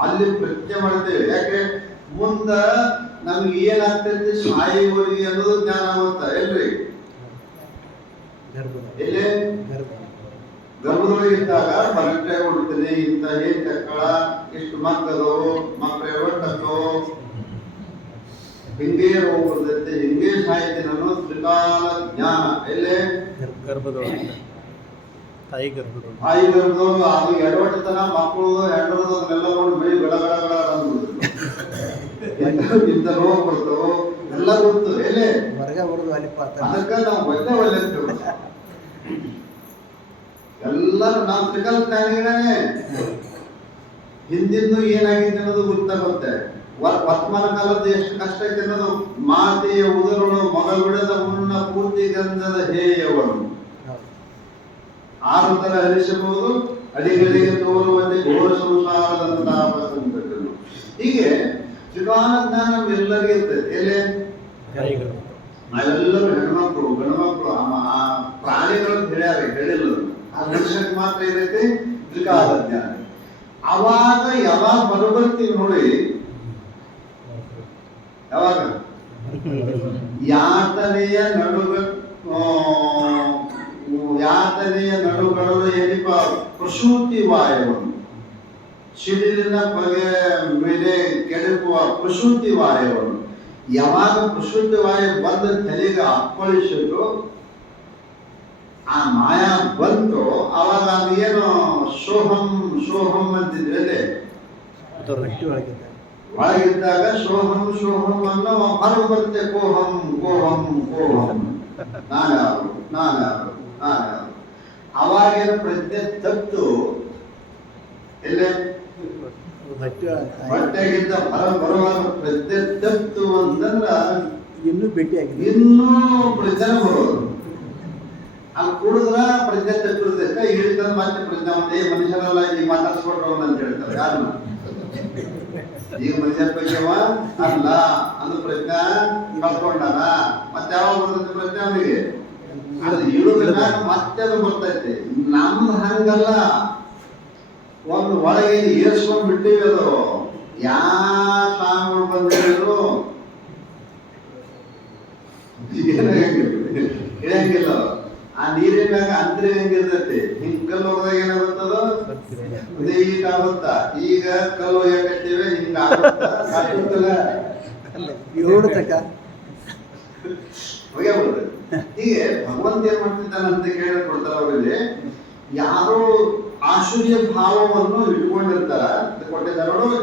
ಅಲ್ಲಿ ಪ್ರಜ್ಞೆ ಮಾಡ್ತೇವೆ. ಯಾಕೆ? ಮುಂದ ನಮ್ಗೆ ಏನಾಗ್ತೈತಿ ಸಾಯಿವರಿಗೆ ಅನ್ನೋದು ಜ್ಞಾನ ಆಗುತ್ತಾ ಎಲ್ರಿ? ಎಲ್ಲೇ ಗರ್ಭದೊಳಗೆ ಇದ್ದಾಗ ಬರಟ್ಟೆ ಹೊಡ್ತೀನಿ, ಇಂಥ ಏನ್ ತಕ್ಕಳ, ಇಷ್ಟು ಮಕ್ಕಳು ಒಟ್ಟಕ್ಕೋ, ಹಿಂಗೇ ರೋಗ ಬರ್ತೈತೆ, ಹಿಂಗೇ ಸಾಯ್ತೀನಿ ಅನ್ನೋ ತ್ರಿಕಾಲ ಜ್ಞಾನ. ಎಲ್ಲೇ? ಗರ್ಭದೊಳಗೆ. ತಾಯಿ ಗರ್ಭದೊಳಗೆ. ಅದು ಎಡವಟ್ಟತನ ಮಕ್ಕಳು ಹೆಂಡರದು ಅದನ್ನೆಲ್ಲ ನೋಡಿ ಮೈ ಗಡ ಅಂದ್ಬಿಡ್ತು. ಇಂಥ ರೋಗ ಬರ್ತವೋ ಎಲ್ಲ ಗೊತ್ತು. ಎಲ್ಲೇ? ಹೊರಗೆ ಬರೋದು ಅಲ್ಲಿಪ್ಪ. ಅದಕ್ಕೆ ನಾವು ಒಳ್ಳೆ ಅಂತೇವೆ. ಎಲ್ಲರೂ ನಾವು ತ್ರಿಕಾಲ ಜ್ಞಾನಿಗಳೇ. ಹಿಂದಿಂದು ಏನಾಗಿದೆ ಅನ್ನೋದು ಗೊತ್ತಾಗುತ್ತೆ. ವರ್ತಮಾನ ಕಾಲದ್ದು ಎಷ್ಟು ಕಷ್ಟ ಐತೆ ಅನ್ನೋದು. ಮಾತೆಯ ಉದರಳು ಮಗ ಬಿಡದ ಮುನ್ನ ಪೂರ್ತಿ ಗಂಧದ ಹೇಯವಳು 6 ತರ ಹರಿಸಬಹುದು, ಅಡಿಗಳಿಗೆ ತೋರುವಂತೆ ಘೋರ ಸಂಸಾರದಂತಹ ಸಂಕಟಗಳು. ಹೀಗೆ ತ್ರಿಕಾಲ ಜ್ಞಾನ ನಮ್ಮೆಲ್ಲರಿಗೂ ಇರ್ತದೆ. ಎಲ್ಲೇ? ನಾವೆಲ್ಲರೂ ಹೆಣ್ಮಕ್ಳು ಗಂಡ್ಮಕ್ಳು. ಆ ಪ್ರಾಣಿಗಳನ್ನು ಹೇಳಿಲ್ಲ, ಆ ಮನುಷ್ಯಕ್ಕೆ ಮಾತ್ರ ಏನೈತಿ ತ್ರಿಕಾಲ ಜ್ಞಾನ. ಅವಾಗ ಯಾವಾಗ ಬರಬರ್ತೀವಿ ನೋಡಿ, ಯಾವಾಗ ಯಾತನೆಯ ನಡುಗಡಲು ಏನಿಪ ಪ್ರಸೂತಿ ವಾಯವನ್ನು, ಸಿಡಿಲಿನ ಬಗೆ ಮೇಲೆ ಕೆಡಕುವ ಪ್ರಸೂತಿ ವಾಯವನ್ನು ಯಾವಾಗ ಪ್ರಸೂತಿ ವಾಯು ಬಂದ ತಲೆಗೆ ಅಪ್ಪಳಿಸಿದ್ರು, ಆ ಮಾಯಾ ಬಂತು. ಅವಾಗ ಅದು ಏನು ಸೋಹಂ ಅಂತಿದ್ರಲ್ಲಿ ಒಳಗಿದ್ದಾಗ ಸೋಹಂ ಅನ್ನೋ ಹೊರಗೆ ಬರುತ್ತೆ. ಕೋಹಂ ನಾನ್ಯಾರು. ಅವಾಗೇನು ಪ್ರಜ್ಞೆ ತತ್ತು ಎಲ್ಲೇ ಹೊಟ್ಟೆಗಿಂತ ಹೊರ ಬರುವಾಗ ಪ್ರಜ್ಞೆತ್ತು ಅಂತಂದ್ರ ಇನ್ನೂ ಭೇಟಿಯಾಗಿದೆ. ಇನ್ನೂ ಪ್ರಜ್ಞೆ ಬರೋದು. ಅಲ್ಲಿ ಕುಡಿದ್ರ ಪ್ರಜ್ಞೆ ತಪ್ಪಿರ್ತೈತೆ, ಇಳಿತಂದ ಮತ್ತೆ ಪ್ರಜ್ಞೆ ಮತ್ತೆ ಮನುಷ್ಯರೆಲ್ಲ ಈಗ ಮಾತಾಡ್ಸ್ಕೊಟ್ರು ಅಂತ ಹೇಳ್ತಾರೆ. ಯಾರನ್ನ ಈಗ ಮನುಷ್ಯರ ಬಗ್ಗೆವ ಅಲ್ಲ ಅದು ಪ್ರಜ್ಞೆ ಕಳ್ಕೊಂಡಾನ. ಮತ್ತೆ ಯಾವಾಗ ಬರ್ತೈತೆ ಪ್ರಜ್ಞೆ ಅವನಿಗೆ? ಅದು ಇಳುದ ಮತ್ತೆ ಅದು ಬರ್ತೈತೆ. ನಮ್ದು ಹಂಗಲ್ಲ, ಒಂದು ಒಳಗೆ ಏರ್ಸ್ಕೊಂಡ್ ಬಿಟ್ಟಿವಿ. ಅದು ಯಾ ಸ್ವಾಮಿಗಳು ಬಂದಿದ್ರು ಇಳಿಯಂಗಿಲ್ಲ. ಆ ನೀರಿನ ಮ್ಯಾಗ ಅಂತರ ಹೆಂಗಿರ್ತೈತಿ, ಹಿಂಗ್ ಕಲ್ಲು ಹೋಗದಾಗ ಏನಾಗುತ್ತದ ಅದೇ ಈಗ ಆಗುತ್ತ. ಈಗ ಕಲ್ಲು ಹೋಗಕತ್ತೀವಿ ಹಿಂಗ ಆಗುತ್ತಲ್ಲ, ಏಳು ತಕ ಹೋಗೇ ಬರ್ತದೆ. ಹೀಗೆ ಭಗವಂತ ಏನ್ ಮಾಡ್ತಿದ್ದಾನ ಅಂತ ಕೇಳಿ ಕೊಡ್ತಾರ ಅವರಿಗೆ. ಯಾರು ಆಶ್ಚರ್ಯ ಭಾವವನ್ನು ಇಟ್ಕೊಂಡಿರ್ತಾರ ಕೊಟ್ಟಿದ್ದಾರೆ ನೋಡು.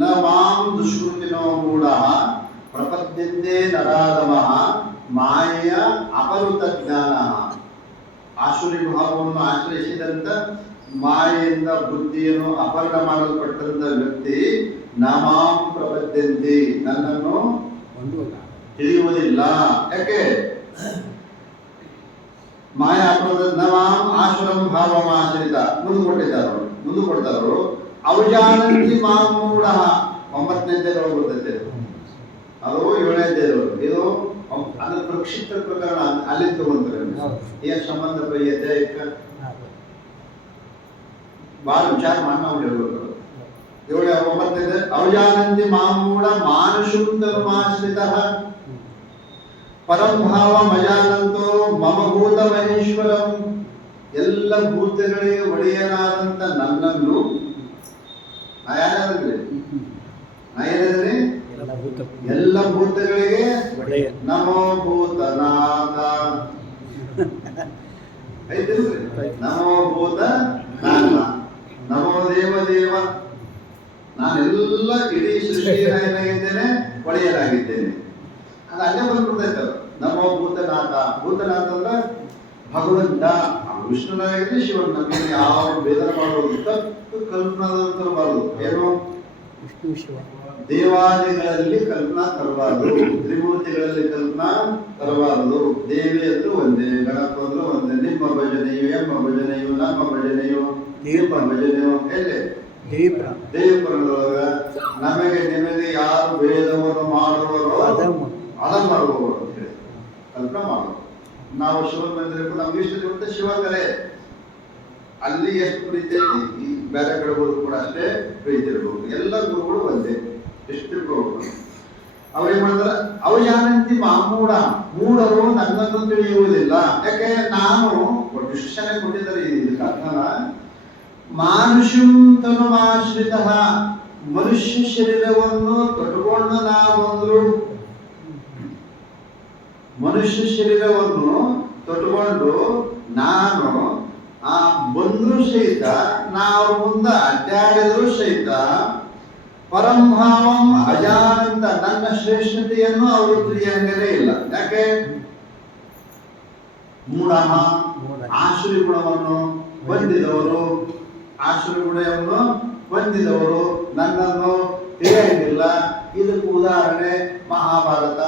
ನ ಮಾಂ ದುಷ್ಕೃತಿನೋ ಮೂಢ ಪ್ರಪದ್ಯಂತೆ ನರಾಧಮಃ ಮಾಯೆಯ ಅಪರುತ ಜ್ಞಾನ. ಆಸುರಿ ಭಾವವನ್ನು ಆಶ್ರಯಿಸಿದಂತ ಮಾಯೆಯಿಂದ ಬುದ್ಧಿಯನ್ನು ಅಪಹರಣ ಮಾಡಲ್ಪಟ್ಟಂತ ವ್ಯಕ್ತಿ ನಮಾಂ ಪ್ರಪದ್ಯಂತಿ, ನನ್ನನ್ನು ತಿಳಿಯುವುದಿಲ್ಲ. ಯಾಕೆ? ಮಾಯ ಅಪರದ ನಮಾಂ ಆಸುರಂ ಭಾವಮಾಶ್ರಿತ. ಮುಂದೆ ಕೊಡ್ತಾರು ಅವಜಾನಂತಿ ಮಾಂ ಮೂಢ. 9ನೇ ಅಧ್ಯಾಯದೊಳಗೆ ಬರ್ತೈತೆ ಅದು. 7ನೇ ಅಧ್ಯಾಯದೊಳಗೆ ಇದು ಅದ್ರ ಪ್ರಕ್ಷಿಪ್ತ ಪ್ರಕರಣ ಅಲ್ಲಿ ತಗೊಂತಾರೆ. ಏನ್ ಸಂಬಂಧ ಈ ಅಧ್ಯಾಯಕ್ಕೆ ಬಹಳ ವಿಚಾರ ಮಾಡಿ ನಾವು ಹೇಳ್ಬೇಕು. 9ನೇ ಅವಜಾನಂತಿ ಮಾಂ ಮೂಢ ಮಾನುಷುಂತಮಾಶ್ರಿತ ಪರಂಭಾವ ಮಜಾನಂತೋ ಮಮ ಭೂತ ಮಹೇಶ್ವರಂ. ಎಲ್ಲ ಭೂತಗಳಿಗೆ ಒಡೆಯನಾದಂತ ನನ್ನನ್ನು ಏನಾದ್ರೆ ಎಲ್ಲ ಭೂತಗಳಿಗೆ ನಮೋ ಭೂತನಾಥ. ನಮೋ ಭೂತನಾಥ, ನಮೋ ದೇವ ದೇವ. ನಾನೆಲ್ಲ ಇಡೀ ಸೃಷ್ಟಿಯ ಏನಾಗಿದ್ದೇನೆ, ಒಡೆಯನಾಗಿದ್ದೇನೆ. ಅದು ಅಲ್ಲೇ ಬಂದ್ಬಿಡ್ತೈತೆ. ನಮೋ ಭೂತನಾಥ. ಭೂತನಾಥ ಅಂದ್ರೆ ಭಗವಂತ. ವಿಷ್ಣುನಾಗಿದ್ರೆ ಶಿವನ್. ನಮಗೆ ಯಾವ ಭೇದನ ಮಾಡೋದು, ತಪ್ಪು ಕಲ್ಪನಾದಂತ ಬರದು. ಏನು ವಿಷ್ಣು ಶಿವ ದೇವಾದಿಗಳಲ್ಲಿ ಕಲ್ಪನಾ ತರಬಾರದು, ತ್ರಿಮೂರ್ತಿಗಳಲ್ಲಿ ಕಲ್ಪನಾ ತರಬಾರದು. ದೇವಿ ಅಂದ್ರೂ ಒಂದೇ, ಗಣಪ ಅಂದ್ರೂ ಒಂದೇ. ನಿಮ್ಮ ಭಜನೆಯು, ಎಂಬ ಭಜನೆಯು, ನಮ್ಮ ಭಜನೆಯು, ನಿಮ್ಮ ಭಜನೆಯು ಎಲ್ಲೇ ದೇವಪುರದೊಳಗ ನಮಗೆ ನಿಮಗೆ ಯಾರು ಭೇದವನ್ನು ಮಾಡುವರೋ ಅದ ಮಾಡುವವರು ಅಂತ ಹೇಳಿ ಕಲ್ಪನಾ ಮಾಡುವ. ನಾವು ಶಿವನ ಮಂದಿರಕ್ಕೂ ನಮ್ಗೆ ಇಷ್ಟ ಶಿವ ಕಲೆ, ಅಲ್ಲಿ ಎಷ್ಟು ಪ್ರೀತಿ ಐತಿ, ಈ ಬೇರೆ ಕಡೆ ಹೋದ್ರು ಕೂಡ ಅಷ್ಟೇ ಪ್ರೀತಿ ಇರಬಹುದು. ಎಲ್ಲ ಗುರುಗಳು ಒಂದೇ, ಎಷ್ಟು ತಿಳ್ಕೋಬೇಕು. ಅವ್ರೇನ್ ಮಾಡ್ತಾರ, ಅವಜಾನಂತಿ ಮಾಮೂಢ. ಮೂಢರು ನನ್ನನ್ನು ತಿಳಿಯುವುದಿಲ್ಲ. ಯಾಕೆ? ನಾನು ಡಿಸ್ಕಷನ್ ಕೊಟ್ಟಿದ್ದಾರೆ ಇದಕ್ಕೆ ಅರ್ಥನ. ಮಾನುಷಂ ತನುಮಾಶ್ರಿತ, ಮನುಷ್ಯ ಶರೀರವನ್ನು ತೊಟ್ಟುಕೊಂಡು ನಾವೊಂದ್ರು, ಮನುಷ್ಯ ಶರೀರವನ್ನು ತೊಟ್ಟುಕೊಂಡು ನಾನು ಬಂದ್ರು ಸಹಿತ, ನಾವು ಮುಂದೆ ಅಡ್ಡಾಡಿದ್ರು ಸಹಿತ ಪರಂಭಾವಂ ಅಜಾನಂತ, ನನ್ನ ಶ್ರೇಷ್ಠತೆಯನ್ನು ಅವರು ತಿಳಿಯಂಗಲೇ ಇಲ್ಲ. ಯಾಕೆ? ಮೂಢ, ಆಸುರಿ ಗುಣವನ್ನು ಹೊಂದಿದವರು, ಆಸುರಿ ಗುಣವನ್ನು ಹೊಂದಿದವರು ನನ್ನನ್ನು ತಿಳಿಯಂಗಿಲ್ಲ. ಇದಕ್ಕೆ ಉದಾಹರಣೆ ಮಹಾಭಾರತ.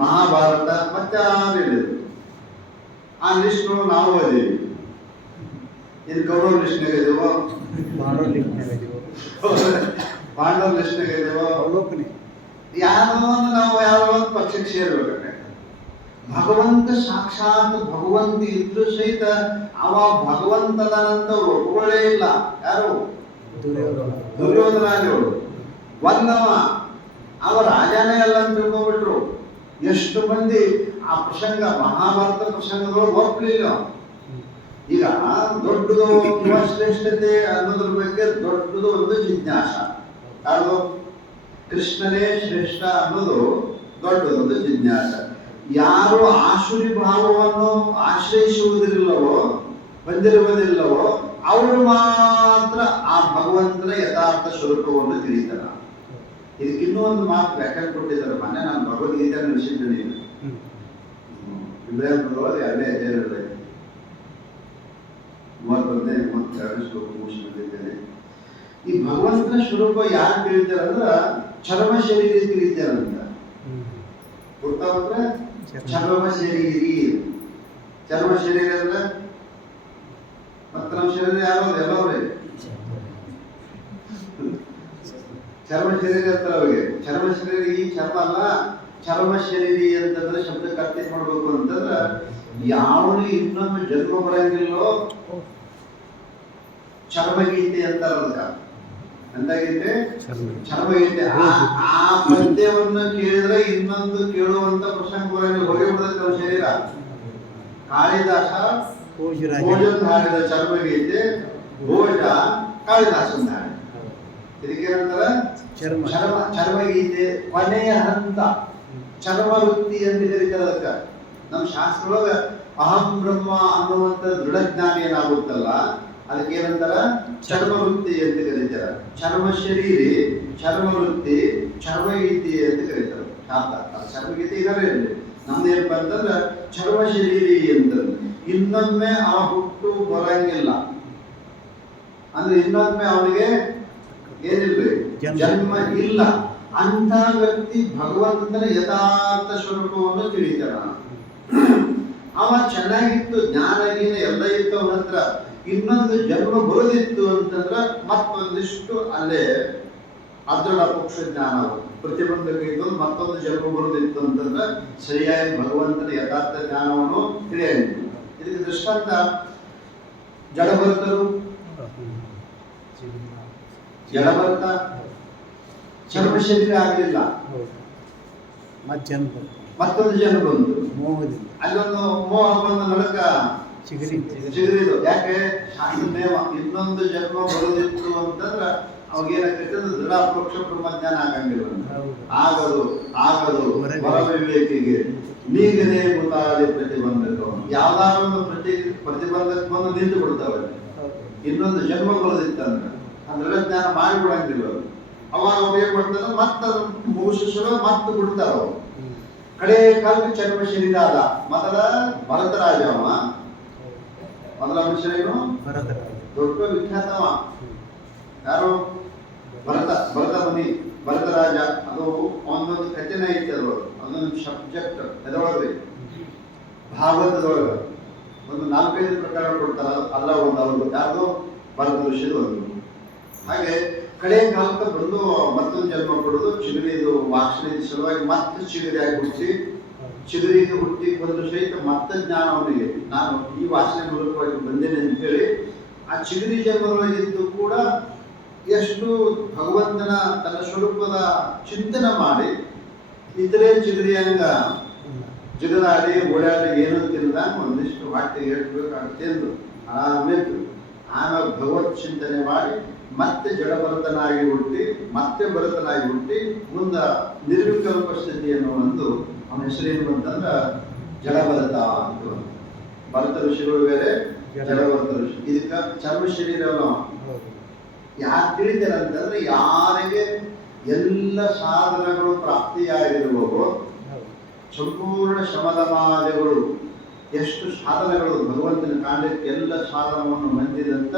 ಮಹಾಭಾರತ ಮತ್ತೆ ಹೇಳಿದ್ರು. ಆ ಲಿಸ್ಟ್ ನಾವು ಓದೀವಿ. ಇದು ಕೌರವ ಲಿಸ್ಟ್ನಾಗ ಇದೀವೋ, ಪಾಂಡವ ಲಿಸ್ಟ್ನಾಗ ಇದೀವೋ, ಯಾರೋ ನಾವು ಯಾವ ಒಂದು ಪಕ್ಷಕ್ಕೆ ಸೇರ್ಬೇಕಂದ್ರೆ. ಭಗವಂತ ಸಾಕ್ಷಾತ್ ಭಗವಂತ ಇದ್ರು ಸಹಿತ ಅವ ಭಗವಂತನಂತ ಒಪ್ಪುಗಳೇ ಇಲ್ಲ. ಯಾರು? ದುರ್ಯೋಧನಾದಿಗಳು. ಒಂದವ ಅವ ರಾಜನೇ ಅಲ್ಲ ಅಂತ ತಿಳ್ಕೊಂಡ್ಬಿಟ್ರು. ಎಷ್ಟು ಮಂದಿ ಆ ಪ್ರಸಂಗ, ಮಹಾಭಾರತ ಪ್ರಸಂಗದೊಳಗೆ ಒಪ್ಪಲಿಲ್ಲ. ಈಗ ದೊಡ್ಡದು ಶ್ರೇಷ್ಠತೆ ಅನ್ನೋದ್ರ ಬಗ್ಗೆ ದೊಡ್ಡದು ಒಂದು ಜಿಜ್ಞಾಸ. ಯಾವುದು? ಕೃಷ್ಣನೇ ಶ್ರೇಷ್ಠ ಅನ್ನೋದು ದೊಡ್ಡದೊಂದು ಜಿಜ್ಞಾಸ. ಯಾರು ಆಸುರಿ ಭಾವವನ್ನು ಆಶ್ರಯಿಸುವುದಿಲ್ಲವೋ, ಹೊಂದಿರುವುದಿಲ್ಲವೋ ಅವರು ಮಾತ್ರ ಆ ಭಗವಂತನ ಯಥಾರ್ಥ ಸ್ವರೂಪವನ್ನು ತಿಳಿತಾರ. ಇದಕ್ಕಿನ್ನೂ ಒಂದು ಮಾತು ವ್ಯಾಖ್ಯಾನ ಕೊಟ್ಟಿದ್ದಾರೆ. ಮೊನ್ನೆ ನಾನು ಭಗವದ್ಗೀತೆ ನಡೆಸಿದ್ದೇನೆ. ಇಬ್ರಾಹಿಂ 2ನೇ ಅಧ್ಯಾಯ ಮೂವತ್ತೊಂದನೇ ಮೂವತ್ತೆರಡು ಶ್ಲೋಕ ಮುಗಿಸ್ಕೊಂಡಿದ್ದೇನೆ. ಈ ಭಗವಂತನ ಸ್ವರೂಪ ಯಾರು ತಿಳಿತಾರೆ ಅಂದ್ರೆ ಚರ್ಮ ಶರೀರ ತಿಳಿತಾರಂತ. ಗೊತ್ತಾದ್ರೆ ಚರ್ಮ ಶರೀರಿ, ಚರ್ಮ ಶರೀರ ಅಂದ್ರೆ ಮತ್ತೆ ನಮ್ಮ ಶರೀರ ಯಾರು ಎಲ್ಲವರೇ ಚರ್ಮ ಶರೀರ ಅಂತ ಅವ್ರಿಗೆ. ಚರ್ಮ ಶರೀರ ಈ ಚರ್ಮ ಅಲ್ಲ, ಚರ್ಮ ಶರೀರಿ ಅಂತಂದ್ರೆ ಶಬ್ದಕ್ಕೆ ಅರ್ಥ ಮಾಡ್ಬೇಕು ಅಂತಂದ್ರೆ ಯಾವನು ಇನ್ನೊಂದು ಜನ್ಮ ಬರಂಗಿಲ್ಲೋ ಚರ್ಮಗೀತೆ ಅಂತಾರಲ್ಲ. ಅಂತಾಗೈತೆ ಚರ್ಮಗೀತೆ. ಆ ಪದ್ಯವನ್ನು ಕೇಳಿದ್ರೆ ಇನ್ನೊಂದು ಕೇಳುವಂತ ಪ್ರಸಂಗ ಬರಂಗಿಲ್ಲ, ಹೋಗಿ ಬಿಡ್ತೈತೆ ನಮ್ಮ ಶರೀರ. ಕಾಳಿದಾಸ ಭೋಜನ್ ಹಾಡಿದ ಚರ್ಮಗೀತೆ, ಭೋಜ ಕಾಳಿದಾಸನ್ ಹಾಡಿ. ಇದಕ್ಕೆ ಏನಂತಾರ ಚರ್ಮಗೀತೆ ಕೊನೆಯ ಹಂತ, ಚರ್ಮ ವೃತ್ತಿ ಅಂತ ಕರೀತಾರೆ ಅದಕ್ಕೆ. ನಮ್ಮ ಶಾಸ್ತ್ರದೊಳಗ ಅಹಂ ಬ್ರಹ್ಮ ಅನ್ನುವಂಥ ದೃಢಜ್ಞಾನ ಏನಾಗುತ್ತಲ್ಲ ಅದಕ್ಕೆ ಏನಂತಾರ ಚರ್ಮ ವೃತ್ತಿ ಅಂತ ಕರೀತಾರ. ಚರ್ಮ ಶರೀರಿ, ಚರ್ಮ ವೃತ್ತಿ, ಚರ್ಮಗೀತಿ ಅಂತ ಕರೀತಾರೆ ಶಾಸ್ತ್ರ. ಚರ್ಮಗೀತೆ ಇದಾರೆ ಇರಲಿ, ನಮ್ದೇನಪ್ಪ ಅಂತಂದ್ರೆ ಚರ್ಮ ಶರೀರಿ ಅಂತ. ಇನ್ನೊಮ್ಮೆ ಆ ಹುಟ್ಟು ಬರಂಗಿಲ್ಲ ಅಂದ್ರೆ ಇನ್ನೊಮ್ಮೆ ಅವನಿಗೆ ಏನಿಲ್ರಿ ಜನ್ಮ ಇಲ್ಲ. ಅಂತ ವ್ಯಕ್ತಿ ಭಗವಂತನ ಯಥಾರ್ಥ ಸ್ವರೂಪವನ್ನು ತಿಳಿತಾರ. ಅವ ಚೆನ್ನಾಗಿತ್ತು, ಜ್ಞಾನಗೀನ ಎಲ್ಲ ಇತ್ತು ಅವನ ಹತ್ರ. ಇನ್ನೊಂದು ಜನ್ಮ ಬರೋದಿತ್ತು ಅಂತಂದ್ರ ಮತ್ತೊಂದಿಷ್ಟು ಅಲ್ಲೇ ಅದೃಢ ಪಕ್ಷ ಜ್ಞಾನ ಪ್ರತಿಬಂಧಕ ಇದ್ದು ಮತ್ತೊಂದು ಜನ್ಮ ಬರೋದಿತ್ತು ಅಂತಂದ್ರೆ ಸರಿಯಾಗಿ ಭಗವಂತನ ಯಥಾರ್ಥ ಜ್ಞಾನವನ್ನು ತಿಳಿಯಲಿತ್ತು. ಇದಕ್ಕೆ ದೃಷ್ಟಾಂತ ಜಡಭರ್ತರು. ಜಡಭರ್ತ ಚರ್ಮ ಶರೀರ ಆಗಲಿಲ್ಲ, ಮತ್ತೊಂದು ಜನ್ಮ ಬಂತು. ಅಲ್ಲೊಂದು ಮೋಹ ಬಂದು ನಡಕ ಚಿಗುರಿದು. ಯಾಕೆ ಶಾಸ್ತ್ರ ನೇಮ ಇನ್ನೊಂದು ಜನ್ಮ ಬರೋದಿತ್ತು ಅಂತಂದ್ರ ಅವಾಗ ಏನಾಗ್ತೈತೆ ದೃಢ ಪರೋಕ್ಷ ಬ್ರಹ್ಮಜ್ಞಾನ ಆಗಂಗಿಲ್ಲ. ಆಗದು ಆಗದು ಹೊರವಿವೇಕಿಗೆ ನೀಗನೇ ಮುತಾದಿ ಪ್ರತಿಬಂಧಕ. ಯಾವ್ದಾದ್ರು ಪ್ರತಿಬಂಧಕ ಬಂದು ನಿಂತು ಬಿಡ್ತಾವೆ. ಇನ್ನೊಂದು ಜನ್ಮ ಬರೋದಿತ್ತಂದ್ರೆ ಆ ದೃಢ ಜ್ಞಾನ ಮಾಡಿಬಿಡಂಗಿಲ್ಲ. ಅವಾಗ ಅವ್ರು ಏನ್ ಮಾಡ್ತಾರ ಮತ್ತ ಮುಗಿಸೋ ಮತ್ತೆ ಬಿಡ್ತಾರ. ಅವ್ರು ಕಡೆ ಕಾಲಕ್ಕೆ ಚರ್ಮ ಶರೀರ ಆದ. ಮೊದಲ ಭರತರಾಜ, ಅವ ಮೊದಲ ಮನುಷ್ಯ ಏನು ದೊಡ್ಡ ವಿಖ್ಯಾತವ. ಯಾರು ಭರತ ಮುನಿ, ಭರತರಾಜ. ಅದು ಒಂದೊಂದು ಕಥೆನ ಐತಿ, ಅದೊಂದು ಸಬ್ಜೆಕ್ಟ್. ಎದೊಳಗ್ರಿ ಭಾಗವತದೊಳಗ ಒಂದು 4-5 ಪ್ರಕಾರ ಕೊಡ್ತಾರ. ಅಲ್ಲ ಒಂದು ಅವ್ರದ್ದು ಯಾರ್ದು ಭರತ ಋಷಿದು ಒಂದು. ಹಾಗೆ ಕಡೆ ಕಾಲಕ್ಕೆ ಬಂದು ಮತ್ತೊಂದು ಜನ್ಮ ಕೊಡೋದು ಚಿಗುರಿದು ವಾಸನೆ ಸಲುವಾಗಿ ಮತ್ತೆ ಚಿಗುರಿಯಾಗಿ ಹುಟ್ಟಿ, ಚಿಗುರಿಗೆ ಹುಟ್ಟಿ ಬಂದು ಸಹಿತ ಮತ್ತೆ ಜ್ಞಾನ ಅವನಿಗೆ ನಾನು ಈ ವಾಸನೆ ಮೂಲಕವಾಗಿ ಬಂದೇನೆ ಅಂತ ಹೇಳಿ ಆ ಚಿಗುರಿ ಜನ್ಮದೊಳಗಿದ್ದು ಕೂಡ ಎಷ್ಟು ಭಗವಂತನ ತನ್ನ ಸ್ವರೂಪದ ಚಿಂತನೆ ಮಾಡಿ ಇತರೆ ಚಿಗುರಿಯಂಗ ಜಿಗದಾಡಿ ಓಡಾಡಿ ಏನೋ ತಿನ್ನದಾಗ ಒಂದಿಷ್ಟು ಹೊಟ್ಟೆ ಏರ್ಬೇಕಾಗುತ್ತೆ ಎಂದು ಆಮೇಲೆ ಆಮೇಲೆ ಭಗವತ್ ಚಿಂತನೆ ಮಾಡಿ ಮತ್ತೆ ಜಡಭರತನಾಗಿ ಹುಟ್ಟಿ, ಮತ್ತೆ ಭರತನಾಗಿ ಹುಟ್ಟಿ ಮುಂದ ನಿರ್ವಿಕಲ್ಪ ಸ್ಥಿತಿಯನ್ನು ಒಂದು ಅವನ ಹೆಸರೇನು ಬಂತಂದ್ರ ಜಡಭರತ ಅಂತ. ಭರತ ಋಷಿಗಳು ಬೇರೆ, ಜಡಭರತ ಋಷಿ. ಇದಕ್ಕ ಚರ್ಮ ಶರೀರ ಯಾರು ತಿಳಿತಾರೆ ಅಂತಂದ್ರೆ ಯಾರಿಗೆ ಎಲ್ಲ ಸಾಧನಗಳು ಪ್ರಾಪ್ತಿಯಾಗಿರುವವೋ, ಸಂಪೂರ್ಣ ಶಮದಮಾದಿಗಳು ಎಷ್ಟು ಸಾಧನಗಳು ಭಗವಂತನ ಕಾಂಡಕ್ಕೆ ಎಲ್ಲ ಸಾಧನವನ್ನು ಹೊಂದಿದಂತ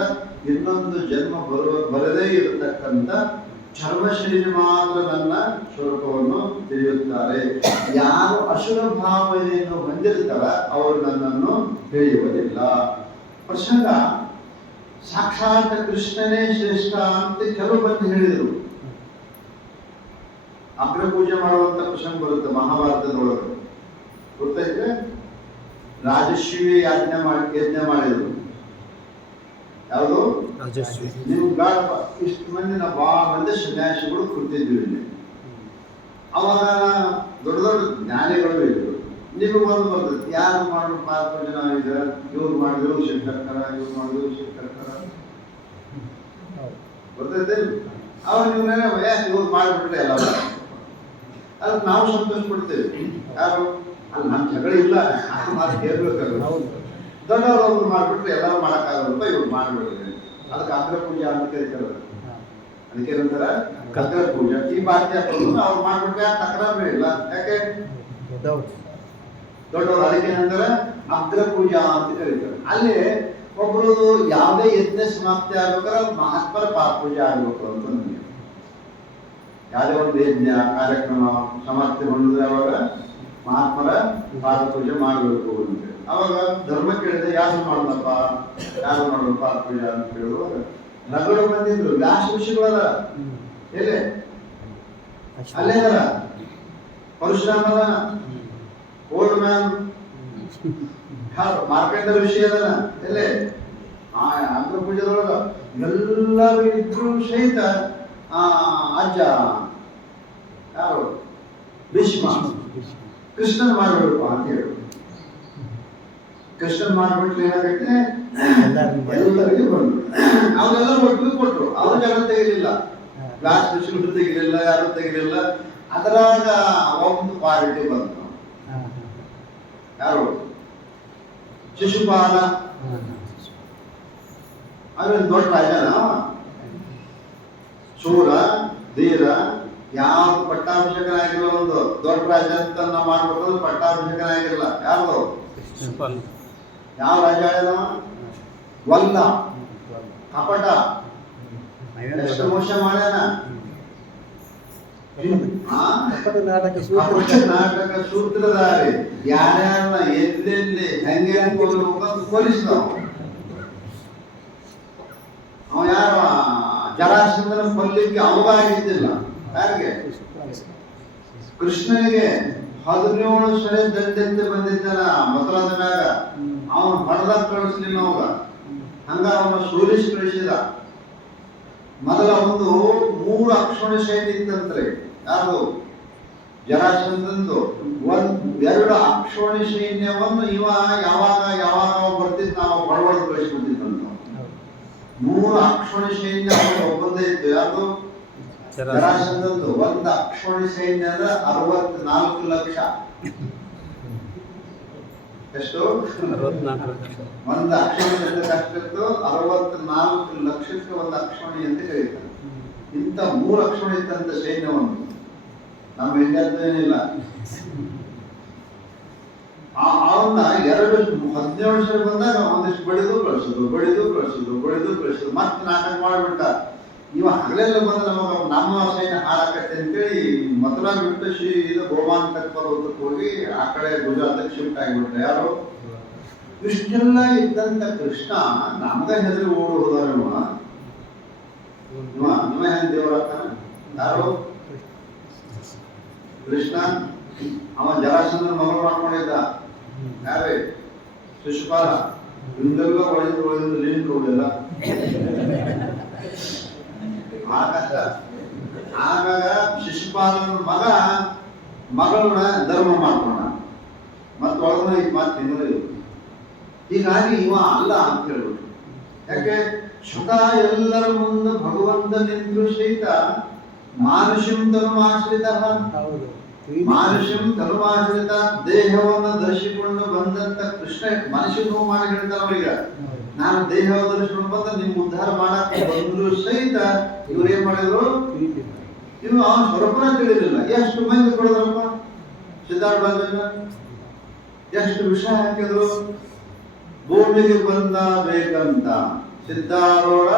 ಇನ್ನೊಂದು ಜನ್ಮ ಬರದೇ ಇರತಕ್ಕಂಥ ಚರ್ಮ ಶರೀರ ಮಾತ್ರ ನನ್ನ ಸ್ವರೂಪವನ್ನು ತಿಳಿಯುತ್ತಾರೆ. ಯಾರು ಅಸುರ ಭಾವನೆಯನ್ನು ಹೊಂದಿರ್ತಾರ ಅವರು ನನ್ನನ್ನು ತಿಳಿಯುವುದಿಲ್ಲ. ಪ್ರಸಂಗ ಸಾಕ್ಷಾತ್ ಕೃಷ್ಣನೇ ಶ್ರೇಷ್ಠ ಅಂತ ಕೆಲವು ಬಂದು ಹೇಳಿದರು. ಅಗ್ರ ಪೂಜೆ ಮಾಡುವಂತ ಪ್ರಸಂಗ ಬರುತ್ತೆ ಮಹಾಭಾರತದೊಳಗೆ, ಗೊತ್ತೈತೆ. ರಾಜಶ್ರೀ ಯಜ್ಞ ಮಾಡಿದ್ರು. ಯಾವುದು ರಾಜಶ್ರೀ? ನೀವು ಬೇಡಪ್ಪ, ಇಷ್ಟು ಮಂದಿ ನಾವು ಬಹಳ ಮಂದಿ ಸನ್ಯಾಸಿಗಳು ಕೂತಿದ್ವಿ ಇಲ್ಲಿ. ಅವಾಗ ದೊಡ್ಡ ದೊಡ್ಡ ಜ್ಞಾನಿಗಳು ಇದ್ರು. ನಿಮಗೆ ಒಂದು ಬರ್ತದೆ, ಯಾರು ಮಾಡಿದ್ರು 4 ಜನ ಇದ್ದಾರೆ, ಇವ್ರು ಮಾಡಿದ್ರು ಶಂಕರ್ಕರ, ಇವ್ರು ಮಾಡಿದ್ರು ಶಂಕರ್ಕರ, ಬರ್ತೈತೆ. ಅವಾಗ ನೀವು ಇವ್ರು ಮಾಡಿಬಿಟ್ರೆ ಎಲ್ಲ ಅದಕ್ಕೆ ನಾವು ಸಂತೋಷ ಪಡ್ತೇವೆ. ಯಾರು ಅಲ್ಲಿ ನಮ್ಮ ಜಗಳ ಇಲ್ಲ, ಮಾತು ಕೇಳ್ಬೇಕಾಗುತ್ತೆ. ದೊಡ್ಡವರು ಮಾಡ್ಬಿಟ್ರೆ ಎಲ್ಲರೂ ಮಾಡೋಕ್ಕಾಗಲ್ಲ, ಇವ್ರು ಮಾಡ್ಬಿಡ್ರಿ. ಅದಕ್ಕೆ ಅಗ್ರ ಪೂಜೆ ಅಂತ ಕರೀತಾರೆ. ಅದಕ್ಕೆ ಏನಂತಾರ ಅಗ್ರ ಪೂಜೆ. ಈ ಬಾಕಿ ಅವ್ರು ಮಾಡ್ಬಿಟ್ರೆ ತಕರಾರು ಇಲ್ಲ. ಯಾಕೆ ದೊಡ್ಡವರು, ಅದಕ್ಕೆ ಏನಂತಾರೆ ಅಗ್ರ ಪೂಜಾ ಅಂತ ಕರೀತಾರೆ. ಅಲ್ಲಿ ಒಬ್ರು ಯಾವುದೇ ಯಜ್ಞ ಸಮಾಪ್ತಿ ಆಗ್ಬೇಕಾದ್ರೆ ಮಹಾತ್ಮರ ಪಾದ ಪೂಜೆ ಆಗ್ಬೇಕು ಅಂತ ನನಗೆ. ಯಾವುದೇ ಒಂದು ಯಜ್ಞ ಕಾರ್ಯಕ್ರಮ ಸಮಾಪ್ತಿಗೊಂಡಿದ್ರೆ ಅವಾಗ ಮಹಾತ್ಮರ ಪಾದ ಪೂಜೆ ಮಾಡಬೇಕು ಅಂತ. ಅವಾಗ ಧರ್ಮ ಕೇಳಿದ್ರೆ ಯಾರು ಮಾಡೋದಪ್ಪ, ಯಾರು ಮಾಡೋದು ಪಾದ ಪೂಜೆ ಅಂತ ಕೇಳುವಾಗ ನಗಡು ಬಂದಿದ್ರು. ವ್ಯಾಸ ಋಷಿಗಳದ ಎಲ್ಲೇ ಅಲ್ಲೇ ಅದರ ಪರಶುರಾಮ ಅದ, ಓಲ್ಡ್ ಮ್ಯಾನ್ ಮಾರ್ಕೆಂಡ ಋಷಿ ಅದನ ಎಲ್ಲೇ ಅಂದ್ರ ಪೂಜೆದೊಳಗ ಎಲ್ಲರೂ ಇದ್ರು ಸಹಿತ ಅಜ್ಜ ಯಾರು ಭೀಷ್ಮ ಕೃಷ್ಣನ್ ಮಾಡ್ಬೇಕು ಅಂತ ಹೇಳಿ ಕೃಷ್ಣನ್ ಮಾಡ್ಬಿಟ್ರೆ ಏನಾಗೈತೆ ಎಲ್ಲರಿಗೂ ಬಂದ್ರು. ಅವರೆಲ್ಲರೂ ಒಟ್ಟಿಗೆ ಕೊಟ್ರು. ಅವ್ರು ಜನ ತೆಗಿಲಿಲ್ಲ, ಗ್ಲಾಸ್ ಋಷಿಗಳು ತೆಗಿಲಿಲ್ಲ, ಯಾರು ತೆಗಿಲಿಲ್ಲ. ಅದರಾಗ ಒಂದು ಕ್ವಾಲಿಟಿ ಬಂತು. ಯಾರು ಶಿಶುಪಾಲ ಅವನ್ ದೊಡ್ಡ ರಾಜನ, ಶೂರ ಧೀರ, ಯಾವ ಪಟ್ಟಾಭಿಷೇಕನಾಗಿರಲ್ಲ. ಒಂದು ದೊಡ್ಡ ರಾಜ ಅಂತ ನಾವು ಮಾಡ್ಬೇಕಾದ್ರೆ ಪಟ್ಟಾಭಿಷೇಕನಾಗಿರಲ್ಲ. ಯಾರು ಯಾವ ರಾಜ ಹೇಳ್ಯಾನವ? ವಲ್ಲ ಕಪಟ ಎಷ್ಟು ಮೋಸ ಮಾಡ್ಯಾನ. ನಾಟಕ ಸೂತ್ರಧಾರಿ ಯಾರ್ಯಾರನ್ನ ಎಲ್ಲೆಲ್ಲಿ ಹೆಂಗೆ ಕೊಲಿಸಿದವ. ಅವ ಯಾರ ಜರಾಸಂಧನ ಕೊಲ್ಲಿಕ್ಕೆ ಅವಗಾಗಿದ್ದಿಲ್ಲ. ಯಾರಿಗೆ? ಕೃಷ್ಣನಿಗೆ 17 ಸರಿ ದಂಡೆಂತೆ ಬಂದಿದ್ದಾನ ಮೊದಲಾದ ಮ್ಯಾಗ. ಅವನು ಹೊಡೆದ ಕಳಿಸ್ಲಿಲ್ಲ ಅವಾಗ, ಹಂಗ ಅವನ ಸೋಲಿಸಿ ಕಳಿಸಿದ. ಮೊದಲ ಒಂದು 3 ಅಕ್ಷೋಣಿ ಸೈನ್ಯ ಇತ್ತಂತ್ರಿ. ಯಾರು? ಜರಾಸಂಧಂದು 2 ಅಕ್ಷೋಣಿ ಸೈನ್ಯವನ್ನು ಇವ ಯಾವಾಗ ಬರ್ತಿದ್ ನಾವು ಹೊರವಡೆದು ಕಳಿಸ್ಬಿಡ್ತಿದ್ದಂತ. 3 ಅಕ್ಷೋಣಿ ಸೈನ್ಯ ಒಬ್ಬಂದೇ ಇತ್ತು. ಯಾರು? ಜರಾಸಂಧಂದು 1 ಅಕ್ಷೋಣಿ ಸೈನ್ಯದ 64 ಲಕ್ಷ. ಎಷ್ಟು? 64 ಲಕ್ಷ. 1 ಅಕ್ಷೋಣಿ ಅಷ್ಟಿತ್ತು. 64 ಲಕ್ಷಕ್ಕೆ 1 ಅಕ್ಷೋಣಿ ಅಂತ ಕರೀತಾರೆ. ಇಂಥ 3 ಅಕ್ಷೋಣಿ ಇತ್ತಂತ ಸೈನ್ಯವನ್ನು ನಮ್ಮ ಇಂಡಿಯಾದೇನಿಲ್ಲ. ಅವನ್ನ 17 ಸರಿ ಬಂದಾಗ ಒಂದಿಷ್ಟು ಬಡಿದು ಕಳಿಸೋದು ಮತ್ತೆ ನಾಟಕ ಮಾಡಿಬಿಟ್ಟ. ಇವ ಹಗಲೆಲ್ಲ ಬಂದ ನಮ್ಮ ಸೈನ್ಯ ಹಾಳಾಕತ್ತೆ ಅಂತೇಳಿ ಮಥುರಾ ಬಿಟ್ಟು ಇದು ಗೋಮಾಂತಕ ಪರ್ವತಕ್ಕೆ ಹೋಗಿ ಆ ಕಡೆ ಗುಜರಾತಕ್ಕೆ ಶಿಫ್ಟ್ ಆಗಿಬಿಟ್ರೆ. ಯಾರು? ಇಷ್ಟೆಲ್ಲ ಇದ್ದಂತ ಕೃಷ್ಣ ನಮ್ಗ ಹೆದರಿ ಓಡಿ ಹೋದವ. ನಿಮ್ಮ ಹೆಂಗ್ ದೇವರಾಗ್ತಾನ? ಯಾರು? ಕೃಷ್ಣ. ಅವ ಜರಾಸಂಧನ ಮಗಳು ಮಾಡ್ಕೊಂಡಿದ್ದ. ಯಾರೇ? ಶಿಶುಪಾಲ. ಹಿಂದೆಲ್ಲ ಒಳೆದು ಲೀನ್ ಹೋಗಿಲ್ಲ. ಆಗಾಗ ಶಿಶುಪಾಲನ ಮಗಳನ್ನ ಧರ್ಮ ಮಾಡ್ಕೊಂಡ. ಮತ್ತ ಒಳಗನ ಮಾತು ತಿನ್ನೋದು. ಹೀಗಾಗಿ ಇವ ಅಲ್ಲ ಅಂತ ಹೇಳ್ಬಿಟ್ಟು. ಯಾಕೆ? ಸುಖ ಎಲ್ಲರ ಮುಂದೆ ಭಗವಂತ ನಿಂತರೂ ಸಹಿತ ಮಾನುಷಂ ತನುಮಾಶ್ರಿತ ದೇಹವನ್ನು ಧರಿಸಿಕೊಂಡು ಬಂದಂತ ಕೃಷ್ಣ ಮನುಷ್ಯ ನೋವು ಮಾಡಿ ಹೇಳ್ತಾರ ಅವರೀಗ. ನಾನು ದೇಹವನ್ನು ಧರಿಸಿಕೊಂಡು ಬಂದ ನಿಮ್ ಉದ್ಧಾರ ಮಾಡಕ್ಕೆ ಬಂದ್ರು ಸಹಿತ ಇವ್ರು ಏನ್ ಮಾಡಿದ್ರು? ಇವು ಅವನ ಸ್ವರೂಪನ ತಿಳಿಲಿಲ್ಲ. ಎಷ್ಟು ಮಂದಿ ಕೊಡದ್ರಪ್ಪ ಸಿದ್ಧಾರ್ಥ, ಎಷ್ಟು ವಿಷ ಹಾಕಿದ್ರು. ಭೂಮಿಗೆ ಬಂದ ಬೇಕಂತ ಸಿದ್ಧಾರೂಢ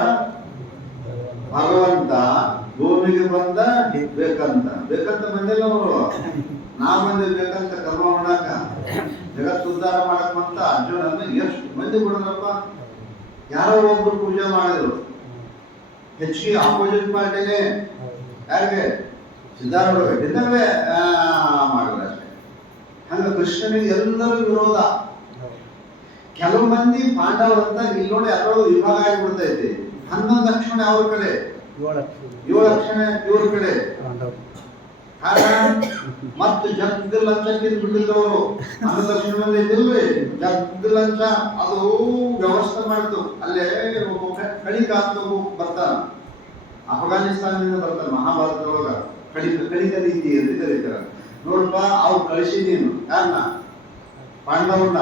ಭಗವಂತ ಭೂಮಿಗೆ ಬಂದ ಬೇಕಂತ ಬಂದಿಲ್ಲ ಅವರು. ನಾವು ಮಂದಿ ಬೇಕಂತ ಕರ್ಮ ಮಾಡಾಕ ಜಗತ್ ಉದ್ಧಾರ ಮಾಡಕ್ಕಂತ ಅರ್ಜುನನ್ನ ಎಷ್ಟು ಮಂದಿ ಕೊಡದ್ರಪ್ಪ. ಯಾರೋ ಒಬ್ರು ಪೂಜೆ ಮಾಡಿದ್ರು. ಹೆಚ್ಚಿಗೆ ಆಪೋಸಿಟ್ ಪಾರ್ಟಿನೇ. ಯಾರಿಗೆ? ಸಿದ್ಧಾರೂಢ ಇದ್ದಾಗಲೇ ಮಾಡಿದ್ರು ಅಷ್ಟೇ. ಹಂಗ ಕೃಷ್ಣನಿಗೆ ಎಲ್ಲರೂ ವಿರೋಧ. ಕೆಲವು ಮಂದಿ ಪಾಂಡವರಂತ ಇಲ್ಲಿ ನೋಡಿ ಎಲ್ಲರೂ ವಿಭಾಗ ಆಗಿಬಿಡ್ತೈತಿ. 11 ಲಕ್ಷಣ ಅವ್ರ ಕಡೆ, 7 ಲಕ್ಷಣ ಇವ್ರ ಕಡೆ. ಕಾರಣ ಮತ್ತು ಜಗ್ಗ ಲಂಚ ಬಿಟ್ಟಿದ್ದವರು 11 ಲಕ್ಷ ಮಂದಿ ಇದ್ದಿಲ್ರಿ. ಜಗ್ಗ ಲಂಚ ಅದು ವ್ಯವಸ್ಥೆ ಮಾಡ್ತು. ಅಲ್ಲೇ ಕಳಿಕ ಅಂತ ಬರ್ತಾನ, ಅಫ್ಘಾನಿಸ್ತಾನದಿಂದ ಬರ್ತಾನೆ. ಮಹಾಭಾರತದೊಳಗ ಕಳಿಕ ರೀತಿ ಅಂತ ಕರೀತಾರ. ನೋಡಪ್ಪ, ಅವ್ರು ಕಳಿಸಿ ನೀನು ಯಾರನ್ನ? ಪಾಂಡವನ್ನ.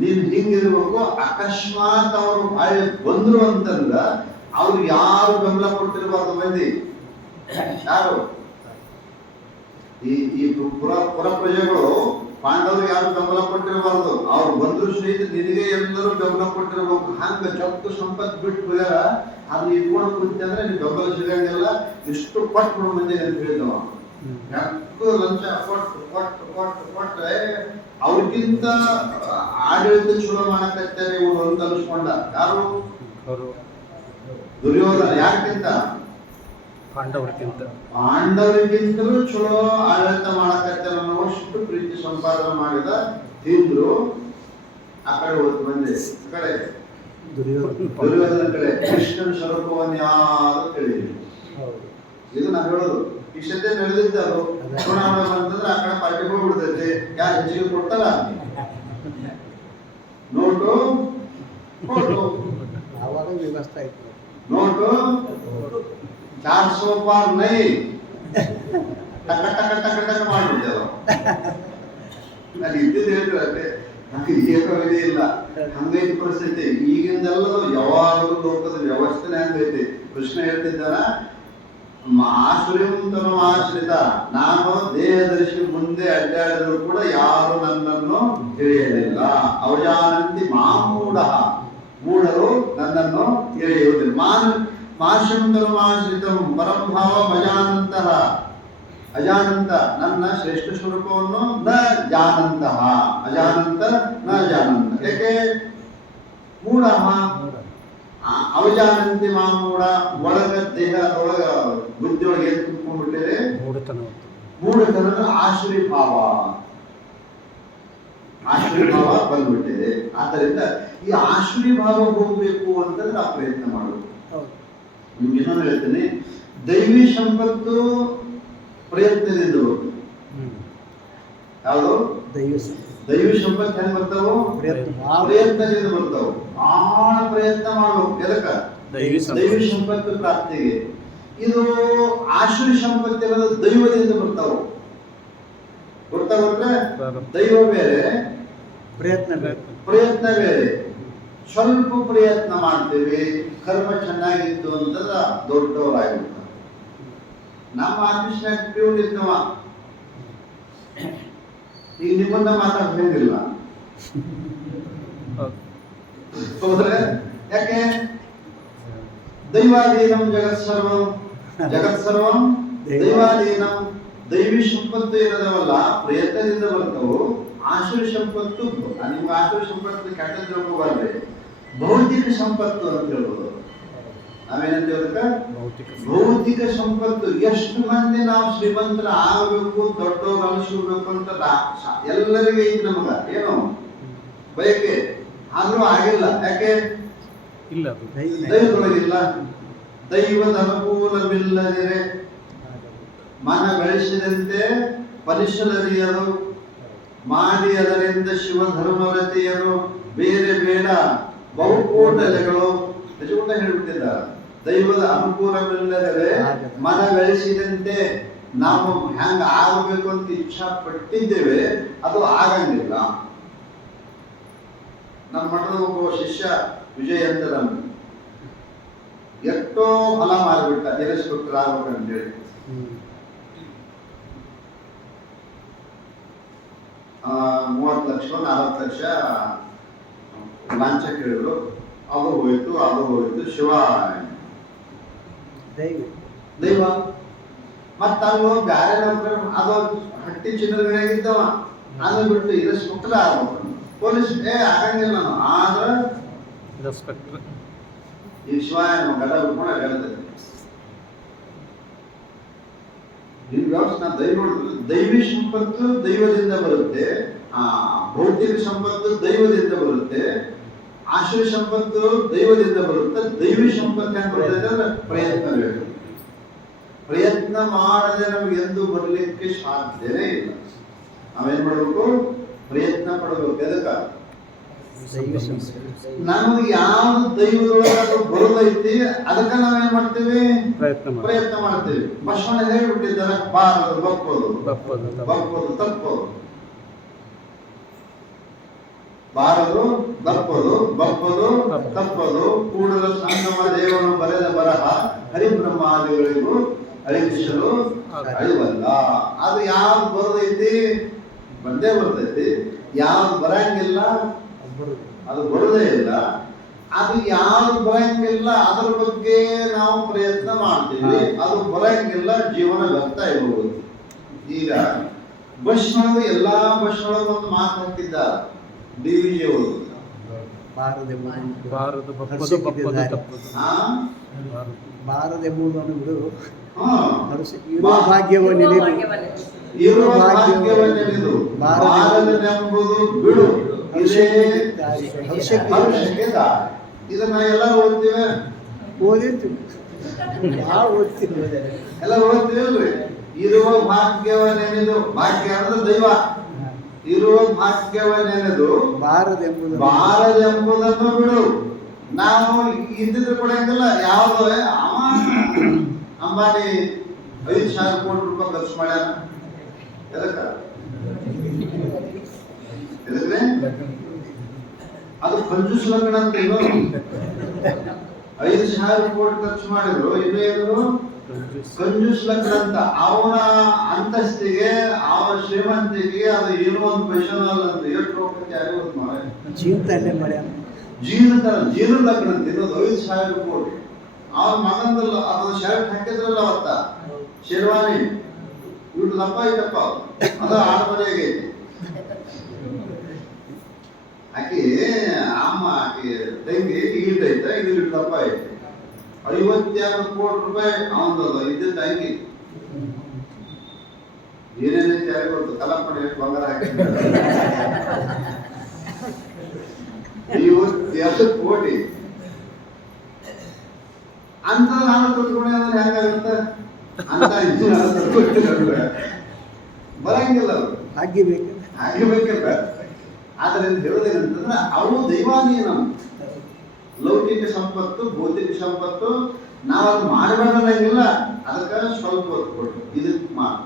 ನೀನ್ ಹಿಂಗಿರ್ಬೇಕು. ಅಕಸ್ಮಾತ್ ಅವರು ಬಂದ್ರು ಅಂತಂದ್ರ ಅವ್ರು ಯಾರು ಬೆಂಬಲ ಕೊಟ್ಟಿರ್ಬಾರ್ದು ಮಂದಿ. ಯಾರು? ಈ ಪುರ ಪ್ರಜೆಗಳು ಪಾಂಡವ್ರಿಗೆ ಯಾರು ಬೆಂಬಲ ಕೊಟ್ಟಿರಬಾರ್ದು, ಅವ್ರು ಬಂದ್ರು ಸ್ನೇಹಿತರು ನಿನಗೆ ಎಲ್ಲರೂ ಬೆಂಬಲ ಕೊಟ್ಟಿರ್ಬೇಕು. ಹಂಗ ಜಪ್ತು ಸಂಪತ್ ಬಿಟ್ಟು ಹೋಗ್ಯಾರ, ಅದನ್ನ ಇಟ್ಕೊಂಡು ಕುಂತಂದ್ರೆ ನೀನ್ ಬೆಂಬಲ ಸಿಗಂಗಿಲ್ಲ, ಇಷ್ಟು ಕೊಟ್ಟು ಬಿಡು ಮಂದಿ ಅಂತ ಹೇಳಿದವ. ಯಾಕೋ ಲಂಚ ಕೊಟ್ರೆ ಅವ್ರಿಗಿಂತ ಆಡಳಿತ ಚಲೋ ಮಾಡಕತ್ತಾರೆ ಇವ್ರು ಅಂತ ಅನ್ಸ್ಕೊಂಡ. ಯಾರು? ದುರ್ಯೋಧನ. ಯಾಕಿಂತ? ಪಾಂಡವರಿಗಿಂತಲೂ ಚಲೋ ಆಡಳಿತ ಮಾಡಕತ್ತಾರ ಅನ್ನೋಷ್ಟು ಪ್ರೀತಿ ಸಂಪಾದನೆ ಮಾಡಿದ. ತಿಂದ್ರು ಆ ಕಡೆ ಹೋದ್ ಮಂದಿ, ಆ ಕಡೆ ದುರ್ಯೋಧನ ಕಡೆ ಕೃಷ್ಣನ ಸ್ವರೂಪವನ್ನು ಯಾರು ತಿಳಿದಿಲ್ಲ. ಇದು ನಾವು ಹೇಳೋದು ಇಷ್ಟೇ ನಡೆದಿದ್ದರು. ಚುನಾವಣೆ ಬಂತಂದ್ರೆ ಆ ಕಡೆ ಪಾರ್ಟಿ ಹೋಗ್ಬಿಡ್ತೈತಿ, ಯಾರು ಹೆಚ್ಚಿಗೆ ಕೊಡ್ತಾರ ನೋಟು ಆವಾಗ ವ್ಯವಸ್ಥೆ ಆಯ್ತು. ನೋಟು 400 ಪಾರ್ ನೈ ಟಕ ಟಕ ಟಕ ಟಕ ಮಾಡ್ಬಿಡ್ತೇವ. ನಾನು ಇದ್ದಿದ್ದು ಹೇಳ್ತಿರತ್ತೆ, ನಮ್ಗೆ ಏಕವಿದೆ ಇಲ್ಲ, ಹಂಗೈತಿ ಪರಿಸ್ಥಿತಿ. ಈಗಿಂದೆಲ್ಲ ಯಾವಾಗಲೂ ಲೋಕದ ವ್ಯವಸ್ಥೆನೇ ಹಂಗೈತಿ. ಕೃಷ್ಣ ಹೇಳ್ತಿದ್ದಾನ, ಆಶ್ರಯಂತನು ಆಶ್ರಿತ, ನಾನು ದೇಹದರ್ಶಿ ಮುಂದೆ ಅಡ್ಡಾಡಿದ್ರು ಕೂಡ ಯಾರು ನನ್ನನ್ನು ತಿಳಿಯಲಿಲ್ಲ. ಅವಜಾನಂತಿ ಮಾಮೂಢ, ಮೂಢರು ನನ್ನನ್ನು ತಿಳಿಯುವುದಿಲ್ಲ. ಮಾಶಂತನು ಆಶ್ರಿತಂ ಪರಂಭಾವ ಅಜಾನಂತಹ, ಅಜಾನಂತ ನನ್ನ ಶ್ರೇಷ್ಠ ಸ್ವರೂಪವನ್ನು ನ ಜಾನಂತಹ, ಅಜಾನಂತ ನ ಜಾನಂತ. ಯಾಕೆ? ಮೂಢ ಅವಜಾನಂತಿ ಮಾಮೂಢ, ಒಳಗ ದೇಹ ಒಳಗ ಬುದ್ಧಿಯೊಳಗೆ ಏನು ತುಂಬಿಕೊಂಡಿದೆ? ಮೂಢತನ. ಆಶ್ರಯಭಾವ ಬಂದ್ಬಿಟ್ಟಿದೆ. ಆದ್ದರಿಂದ ಈ ಆಶ್ರಯಭಾವ ಹೋಗ್ಬೇಕು ಅಂತಂದ್ರೆ ನಾವು ಪ್ರಯತ್ನ ಮಾಡೋದು. ನಿಮ್ಗೆ ಇನ್ನೊಂದು ಹೇಳ್ತೇನೆ, ದೈವಿ ಸಂಪತ್ತು ಪ್ರಯತ್ನದಿಂದ ಬರ್ತದೆ. ಯಾವುದು? ದೈವಿ ಸಂಪತ್ತು ಹೆಂಗ್ ಬರ್ತಾವು? ಪ್ರಯತ್ನದಿಂದ ಬರ್ತಾವು. ಬಹಳ ಪ್ರಯತ್ನ ಮಾಡ್ಬೇಕು. ಎದಕ್ಕ? ದೈವಿ ಸಂಪತ್ತು ಪ್ರಾಪ್ತಿಗೆ. ಇದು ಆಶ್ರಯ ಸಂಪತ್ತು ಅನ್ನೋದು ದೈವದಿಂದ ಬರ್ತಾವು. ಗೊತ್ತಾಗುತ್ತೆ? ದೈವ ಬೇರೆ, ಪ್ರಯತ್ನ ಬೇರೆ. ಸ್ವಲ್ಪ ಪ್ರಯತ್ನ ಮಾಡ್ತೇವೆ, ಕರ್ಮ ಚೆನ್ನಾಗಿತ್ತು ಅಂತಂದ್ರ ದೊಡ್ಡವರಾಗಿರ್ತಾವ. ನಮ್ಮ ಆಫೀಸ್ನಾಗ ಪ್ಯೂನ್ ಇರ್ತವ, ಈಗ ನಿಮ್ಮನ್ನ ಮಾತಾಡ್ಸಂಗಿಲ್ಲ. ಹೌದ್ರೆ? ಯಾಕೆ? ದೈವಾಧೀನಂ ಜಗತ್ಸರ್ವಂ, ಜಗತ್ಸರ್ವಂ ದೈವಾಧೀನಂ. ದೈವಿ ಸಂಪತ್ತು ಏನದವಲ್ಲ ಪ್ರಯತ್ನದಿಂದ ಬರ್ತವು. ಆಶ್ರಯ ಸಂಪತ್ತು, ನಿಮ್ಗೆ ಆಶ್ರಯ ಸಂಪತ್ತು ಕೆಟ್ಟ ತಿಳ್ಕೋಬಾರ್ದು, ಭೌತಿಕ ಸಂಪತ್ತು ಅಂತ ಹೇಳ್ಬೋದು. ನಾವೇನಂತ ಭೌತಿಕ ಸಂಪತ್ತು. ಎಷ್ಟು ಮಂದಿ ನಾವು ಶ್ರೀಮಂತರ ಆಗಬೇಕು, ದೊಡ್ಡವ್ರು ಅನಿಸ್ಬೇಕು ಅಂತ ಎಲ್ಲರಿಗೂ ಐತಿ ನಮಗ ಏನು ಬಯಕೆ, ಆದ್ರೂ ಆಗಿಲ್ಲ. ಯಾಕೆ? ದೈವದೊಳಗಿಲ್ಲ. ದೈವದ ಅನುಕೂಲವಿಲ್ಲದಿರೆ ಮನ ಬೆಳೆಸಿದಂತೆ ಪರಿಶೀಲನೆಯರು ಮಾಡಿ ಅದರಿಂದ ಶಿವಧರ್ಮರತೆಯರು ಬೇರೆ ಬೇಡ ಬಹುಕೋಟಲೆಗಳು ಯಜೂಟ ಹೇಳ್ಬಿಟ್ಟಿದ್ದಾರೆ. ದೈವದ ಅನುಕೂಲವಿಲ್ಲದರೆ ಮನ ಬೆಳೆಸಿದಂತೆ ನಾವು ಹ್ಯಾಂಗ ಆಗಬೇಕು ಅಂತ ಇಚ್ಛಾ ಪಟ್ಟಿದ್ದೇವೆ, ಅದು ಆಗಂಗಿಲ್ಲ. ನಮ್ಮ ಮಠದ ಒಬ್ಬ ಶಿಷ್ಯ ವಿಜಯ್ ಅಂತ ನಮ್ಗೆ ಎಷ್ಟೋ ಫಲ ಮಾಡಿಬಿಟ್ಟ, ಇನ್ಸ್ಪೆಕ್ಟರ್ ಆಗ್ಬೇಕಂತೇಳಿ. 30 ಲಕ್ಷ 40 ಲಕ್ಷ ಲಾಂಛ ಕೇಳಿದ್ರು. ಅದು ಹೋಯ್ತು. ಶಿವ ದೈವ. ಮತ್ತ ಅಲ್ಲೋ ಬ್ಯಾರೆ ನೌಕರ ಅದು ಹಟ್ಟಿ ಚಿನ್ನರ್ಗಳಾಗಿದ್ದವ, ಅದು ಬಿಟ್ಟು ಇನ್ಸ್ಪೆಕ್ಟರ್ ಆಗ್ಬೇಕು. ಪೊಲೀಸ್ ಆಗಂಗಿಲ್ಲ ನಾನು, ಆದ್ರ ಈ ಶಿವ ಗಡ ಬಿಟ್ಕೊಂಡು ಹೇಳ್ತೇನೆ. ದೈವಿ ಸಂಪತ್ತು ದೈವದಿಂದ ಬರುತ್ತೆ, ಭೌತಿಕ ಸಂಪತ್ತು ದೈವದಿಂದ ಬರುತ್ತೆ, ಆಶ್ರಯ ಸಂಪತ್ತು ದೈವದಿಂದ ಬರುತ್ತೆ. ದೈವಿ ಸಂಪತ್ತು ಹೆಂಗ್ ಬರ್ತದೆ ಅಂದ್ರೆ ಪ್ರಯತ್ನ ಬೇಕು. ಪ್ರಯತ್ನ ಮಾಡದೆ ನಮ್ಗೆ ಎಂದು ಬರ್ಲಿಕ್ಕೆ ಸಾಧ್ಯನೇ ಇಲ್ಲ. ನಾವೇನ್ ಮಾಡ್ಬೇಕು? ಪ್ರಯತ್ನ ಪಡಬೇಕು. ಎದಕ್ಕ? ನಮಗೆ ಯಾವ್ದು ದೈವದೊಳಗೆ ಬರೋದೈತಿ ಅದಕ್ಕ ನಾವೇನ್ ಮಾಡ್ತೀವಿ? ಪ್ರಯತ್ನ ಮಾಡ್ತೀವಿ. ಬಸವಣ್ಣ ಹೇಳ್ಬಿಟ್ಟಿದ್ದಾರೆ, ಬಾರದು ಬಪ್ಪದು ತಪ್ಪದು. ಬಾರದು ಬಪ್ಪದು ತಪ್ಪದು. ಕೂಡಲ ಸಂಗಮ ದೇವನು ಬರೆದ ಬರಹ ಹರಿಬ್ರಹ್ಮಾದಿಗಳಿಗೂ ಅಳಿಸಲು ಅಳಿವಲ್ಲ. ಅದು ಯಾವ್ದು ಬರೋದೈತಿ? ಬಂದೇ ಬರ್ತೈತಿ. ಯಾವ್ದು ಬರಂಗಿಲ್ಲ ಅದು ಬರೋದೇ ಇಲ್ಲ. ಅದು ಯಾವ್ದು ಬರಂಗಿಲ್ಲ ಅದ್ರ ಬಗ್ಗೆ ನಾವು ಪ್ರಯತ್ನ ಮಾಡ್ತೀವಿ, ಅದು ಬರಂಗಿಲ್ಲ, ಜೀವನ ವ್ಯರ್ಥ ಇರ್ಬೋದು. ಈಗ ಬಸ್ ಒಳಗೆ ಎಲ್ಲಾ ಬಸ್ ಒಳಗೆ ಒಂದು ಮಾತು ಹಾಕಿದ್ದಾರೆ DVG ಅವರು, ಬಾರದೆಂಬುದನ್ನು ಬಿಡು, ಇರುವ ಇರುವ ಭಾಗ್ಯವನ್ನೆನೆದು ಬಾರದೆಂಬುದು ಬಿಡು, ಇದೇ ಭವಿಷ್ಯಕ್ಕೆ ದಾರಿ. ಇದನ್ನ ಎಲ್ಲರೂ ಓದ್ತೀವಿ, ಓದಿರ್ತೀವಿ, ಯಾವ ಓದ್ತೀವಿ, ಎಲ್ಲರೂ ಓದ್ತೀವಲ್ರಿ. ಇರುವ ಭಾಗ್ಯವನ್ನೆನೆದು, ಭಾಗ್ಯ ಅಂದ್ರೆ ದೈವ, ಇರುವ ಭಾಗ್ಯವನ್ನೆನೆದು ಬಾರದೆಂಬುದನ್ನು ಬಿಡು. ನಾವು ಇದ್ದಿದ್ರೆ ಕೊಡಂಗಿಲ್ಲ. ಯಾವ್ದು ಅಂಬಾನಿ 5,000 ಕೋಟಿ ರೂಪಾಯಿ ಖರ್ಚು ಮಾಡ್ಯಾನ, ಎದಕ್ರೆ ಅದು ಕಂಜೂಸ್ ಲಗ್ನ ಅಂತ. ಇನ್ನು 5,000 ಕೋಟಿ ಖರ್ಚು ಮಾಡಿದ್ರು, ಇನ್ನೇನು ಕಂಜೂಸ್ ಲಗ್ನ ಅಂತ. ಅವನ ಅಂತಸ್ತಿಗೆ, ಅವನ ಶ್ರೀಮಂತಿಗೆ ಅದು ಏನೋ ಒಂದು ಕ್ವೆಶನ್ ಅಲ್ಲ ಅಂತ. ಎಷ್ಟು ಹೋಗ್ತೈತೆ ಯಾರು ಮಾಡಿ ಜೀವನದಲ್ಲೇ ಮಾಡ್ಯಾನ, ಜೀವನ ಲಗ್ನ ಅಂತ ಇರೋದು 5,000 ಕೋಟಿ. ಅವನ ಮಗಂದಲ್ಲ ಅದನ್ನ ಶರ್ಟ್ ಹಾಕಿದ್ರಲ್ಲ ಅವತ್ತ ಶೇರ್ವಾನಿ, ಇವ್ರು ದಪ್ಪ ಐತಪ್ಪ, ಅದು ಆಡ್ಮನೆಗೆ ಐತಿ. ಆಕೆ ಅಮ್ಮ ಆಕೆ ತಂಗಿ ಈಟ್ ಐತೆ, ಇದು ಇಟ್ಟು ದಪ್ಪ ಐತಿ. 52 ಕೋಟಿ ರೂಪಾಯಿ ಅವನದಲ್ಲ ಇದ್ದ ತಂಗಿ. ಏನೇನೈತೆ ಯಾರಿಗೆ ಗೊತ್ತು, ಕಲಂಪಣಿ ಎಷ್ಟು ಬಂಗಾರ ಹಾಕಿದ್ದಾರೆ. 52 ಕೋಟಿ ಅಂತ ನಾನು ತೊಟ್ಕೊಂಡೆ ಅಂದ್ರೆ ಹೆಂಗಾಗುತ್ತೆ ಅಂತ ಬರಂಗಿಲ್ಲ. ಅವರು ಆಗಿರ್ಬೇಕಲ್ಲ. ಆದ್ರೆ ಹೇಳೋದೇನಂತಂದ್ರೆ ಅವು ದೈವಾಧೀನ. ಲೌಕಿಕ ಸಂಪತ್ತು, ಭೌತಿಕ ಸಂಪತ್ತು ನಾವು ಅದು ಮಾಡಬೇಡಂಗಿಲ್ಲ. ಅದಕ್ಕೆ ಸ್ವಲ್ಪ ಹೊತ್ತು ಕೊಟ್ಟು ಇದಕ್ಕೆ ಮಾಡಿ.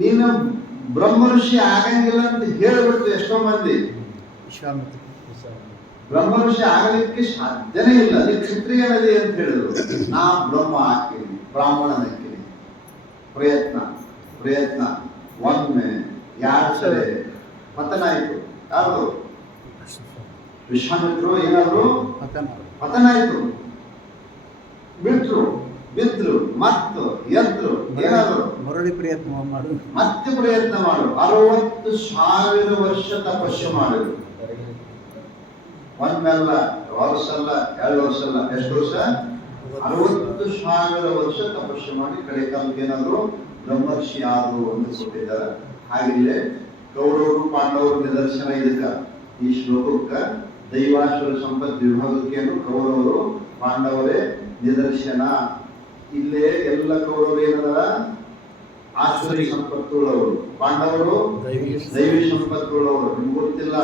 ನೀನು ಬ್ರಹ್ಮ ಋಷಿ ಆಗಂಗಿಲ್ಲ ಅಂತ ಹೇಳಿಬಿಟ್ಟು ಎಷ್ಟೋ ಮಂದಿ ಬ್ರಹ್ಮ ಋಷಿ ಆಗಲಿಕ್ಕೆ ಸಾಧ್ಯನೇ ಇಲ್ಲ. ನೀವು ಕ್ಷತ್ರಿಯ ನದಿ ಅಂತ ಹೇಳಿದ್ರು, ನಾ ಬ್ರಹ್ಮ ಹಾಕಿನಿ, ಬ್ರಾಹ್ಮಣ ಹಾಕಿನಿ. ಪ್ರಯತ್ನ ಒಮ್ಮೆ 2 ಸರಿ ಪತನ ಆಯ್ತು. ಯಾರು? ವಿಶ್ವಾಮಿತ್ರರು ಏನಾದ್ರು ಪತನ ಆಯ್ತು, ಬಿದ್ರು, ಮತ್ತು ಎದ್ರು, ಏನಾದ್ರು ಮರಳಿ ಪ್ರಯತ್ನ ಮಾಡು, ಮತ್ತೆ ಪ್ರಯತ್ನ ಮಾಡು. 60,000 ವರ್ಷ ತಪಸ್ಸು ಮಾಡಿದ್ರು. ಒಂದಲ್ಲ, ವರ್ಷ ಅಲ್ಲ, 2 ವರ್ಷ ಅಲ್ಲ, ಎಷ್ಟು ವರ್ಷ? 60,000 ವರ್ಷ ತಪಸ್ಸು ಮಾಡಿ ಕಡೆ ಕಾಲಕ್ಕೆ ಏನಾದ್ರು ಬ್ರಹ್ಮರ್ಷಿ ಆದ್ರು ಅಂತ ಕೊಟ್ಟಿದ್ದಾರೆ. ಹಾಗಿಲ್ಲೇ ಕೌರವರು ಪಾಂಡವರು ನಿದರ್ಶನ ಇದಕ್ಕ. ಈ ಶ್ಲೋಕಕ್ಕ ದೈವಾಶ್ವರ ಸಂಪತ್ ವಿಭಾಗಕ್ಕೇನು ಕೌರವರು ಪಾಂಡವರೇ ನಿದರ್ಶನ. ಇಲ್ಲೇ ಎಲ್ಲ ಕೌರವರು ಏನದ ಆಶ್ವರಿ ಸಂಪತ್ತುಳ್ಳವರು, ಪಾಂಡವರು ದೈವಿ ಸಂಪತ್ತುಳ್ಳವರು. ನಿಮ್ಗೆ ಗೊತ್ತಿಲ್ಲ,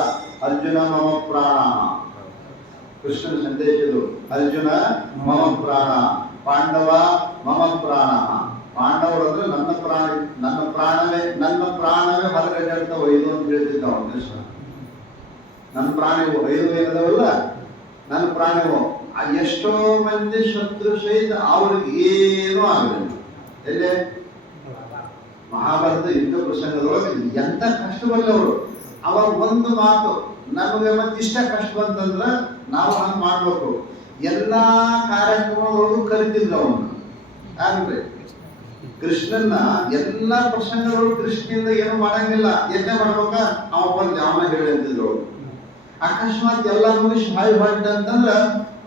ಅರ್ಜುನ ಮಮ ಪ್ರಾಣ, ಕೃಷ್ಣನ ಸಂದೇಶದು. ಅರ್ಜುನ ಮಮ ಪ್ರಾಣ, ಪಾಂಡವ ಮಮ ಪ್ರಾಣ. ಪಾಂಡವರು ಅಂದ್ರೆ ನನ್ನ ಪ್ರಾಣವೇ ಹೊರಗಡೆ ಅಂತ ಒಯ್ದು ಅಂತ ಹೇಳ್ತಿದ್ದ ಅವನು ಕೃಷ್ಣ. ನನ್ನ ಪ್ರಾಣಿವು 5 ಏನದವಲ್ಲ, ನನ್ನ ಪ್ರಾಣಿವು. ಎಷ್ಟೋ ಮಂದಿ ಶತ್ರು ಸಹಿತ ಅವ್ರಿಗೆ ಏನೂ ಆಗಲಿಲ್ಲ. ಎಲ್ಲೇ ಮಹಾಭಾರತ ಯುದ್ಧ ಪ್ರಸಂಗದೊಳಗೆ ಎಂತ ಕಷ್ಟ ಬರಲಿ ಅವರು. ಅವಾಗ ಒಂದು ಮಾತು, ನಮಗೆ ಮತ್ತೆ ಇಷ್ಟ ಕಷ್ಟ ಬಂತಂದ್ರ ನಾವು ಹಂಗೆ ಮಾಡ್ಬೇಕು. ಎಲ್ಲಾ ಕಾರ್ಯಕ್ರಮದೊಳಗೂ ಕರಿತಿದ್ರು ಅವನ್ನ. ಯಾರ್ರಿ? ಕೃಷ್ಣನ್ನ ಎಲ್ಲಾ ಪ್ರಸಂಗದೊಳಗೂ ಕೃಷ್ಣನಿಂದ ಏನು ಮಾಡಂಗಿಲ್ಲ, ಯಜ್ಞ ಮಾಡ್ಬೇಕ ಅವ ಬಂದು ಅವನ ಹೇಳಿ ಅಂತಿದ್ರು ಅವರು. ಅಕಸ್ಮಾತ್ ಎಲ್ಲ ಮುಗಿಸಿ ಹಾಯ್ ಹೊಂಟ ಅಂತಂದ್ರ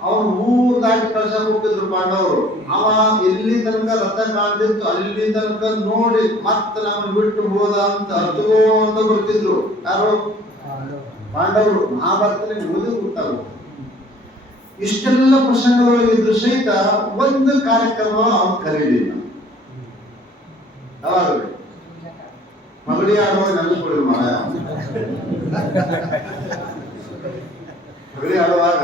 ಅವ್ರು ಊರ್ ದಾಟಿ ಕಳ್ಸಕ್ ಹೋಗಿದ್ರು ಪಾಂಡವರು. ಅವ ಎಲ್ಲಿ ತನಕ ರಥ ಕಾಣ್ತಿತ್ತು ಅಲ್ಲಿ ತನಕ ನೋಡಿ ಮತ್ತೆ ನಮ್ಮನ್ನು ಬಿಟ್ಟು ಹೋದ ಅಂತ ಅರ್ಥಗೊಂಡು ಬರ್ತಿದ್ರು. ಯಾರು? ಪಾಂಡವರು. ಮಹಾಭಾರತದಲ್ಲಿ ಓದಿ ಗೊತ್ತಾಗ ಇಷ್ಟೆಲ್ಲ ಪ್ರಸಂಗದೊಳಗಿದ್ರು ಸಹಿತ ಒಂದು ಕಾರ್ಯಕ್ರಮ ಅವ್ರು ಕರೀಲಿಲ್ಲ. ಯಾವಾಗ ಮಗಳಿ ಆಡುವಾಗ ನೆನಸ್ಕೊಳ್ಳಿ ಮಗ. ಮಗಳಿ ಆಡುವಾಗ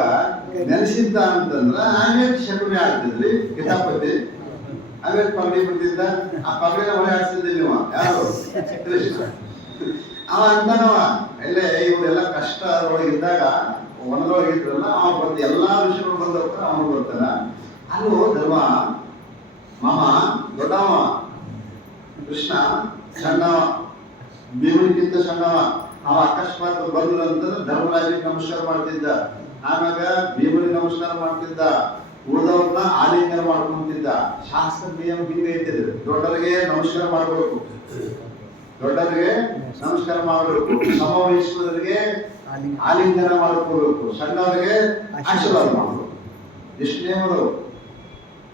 ನೆನೆಸಿದ್ದ ಅಂತಂದ್ರ ಆಮೇಲೆ ಶಕುನಿ ಆಡ್ತಿದ್ರಿ ಕಿತಾಪತಿ. ಆಮೇಲೆ ಪಗಡಿ ಬಿಡ್ತಿದ್ದ. ಆ ಪಗಡಿನ ಹೊಳೆ ಆಡ್ತಿದ್ದೆ ನೀವು ಯಾರು? ಕೃಷ್ಣ. ಅವ ಅಂತಾನವ ಎಲ್ಲೇ ಇವರೆಲ್ಲ ಕಷ್ಟ ಒಳಗಿದ್ದಾಗ ವನದೊಳಗಿದ್ರಲ್ಲ, ಅವ ಬಂದು ಎಲ್ಲಾ ವಿಷಯಗಳು ಬಂದವ ಅವನು ಬರ್ತಾನ. ಅಲ್ಲೋ ಧರ್ಮ ಮಾಮ ದೊಡ್ಡವ, ಕೃಷ್ಣ ಸಣ್ಣವ. ಭೀಮನಿಗಿಂತ ಸಣ್ಣವ. ಅವ ಅಕಸ್ಮಾತ್ ಬಂದ್ರು ಅಂತಂದ್ರೆ ಧರ್ಮರಾಜಿಗೆ ನಮಸ್ಕಾರ ಮಾಡ್ತಿದ್ದ, ಆಮ್ಯಾಗ ಭೀಮನಿಗೆ ನಮಸ್ಕಾರ ಮಾಡ್ತಿದ್ದ, ಉಳಿದವ್ರನ್ನ ಆಲಿಂಗನ ಮಾಡ್ಕೊಂತಿದ್ದ. ಶಾಸ್ತ್ರ ನಿಯಮ ಹಿಂಗೆ ಇಟ್ಟಿದ್ರು, ದೊಡ್ಡರಿಗೆ ನಮಸ್ಕಾರ ಮಾಡಬೇಕು, ದೊಡ್ಡರಿಗೆ ನಮಸ್ಕಾರ ಮಾಡಬೇಕು, ಸಮವಯಸ್ಕರಿಗೆ ಆಲಿಂಗನ ಮಾಡ್ಕೋಬೇಕು, ಸಣ್ಣವರಿಗೆ ಆಶೀರ್ವಾದ ಮಾಡಬೇಕು. ಇಷ್ಟು ನೇಮರು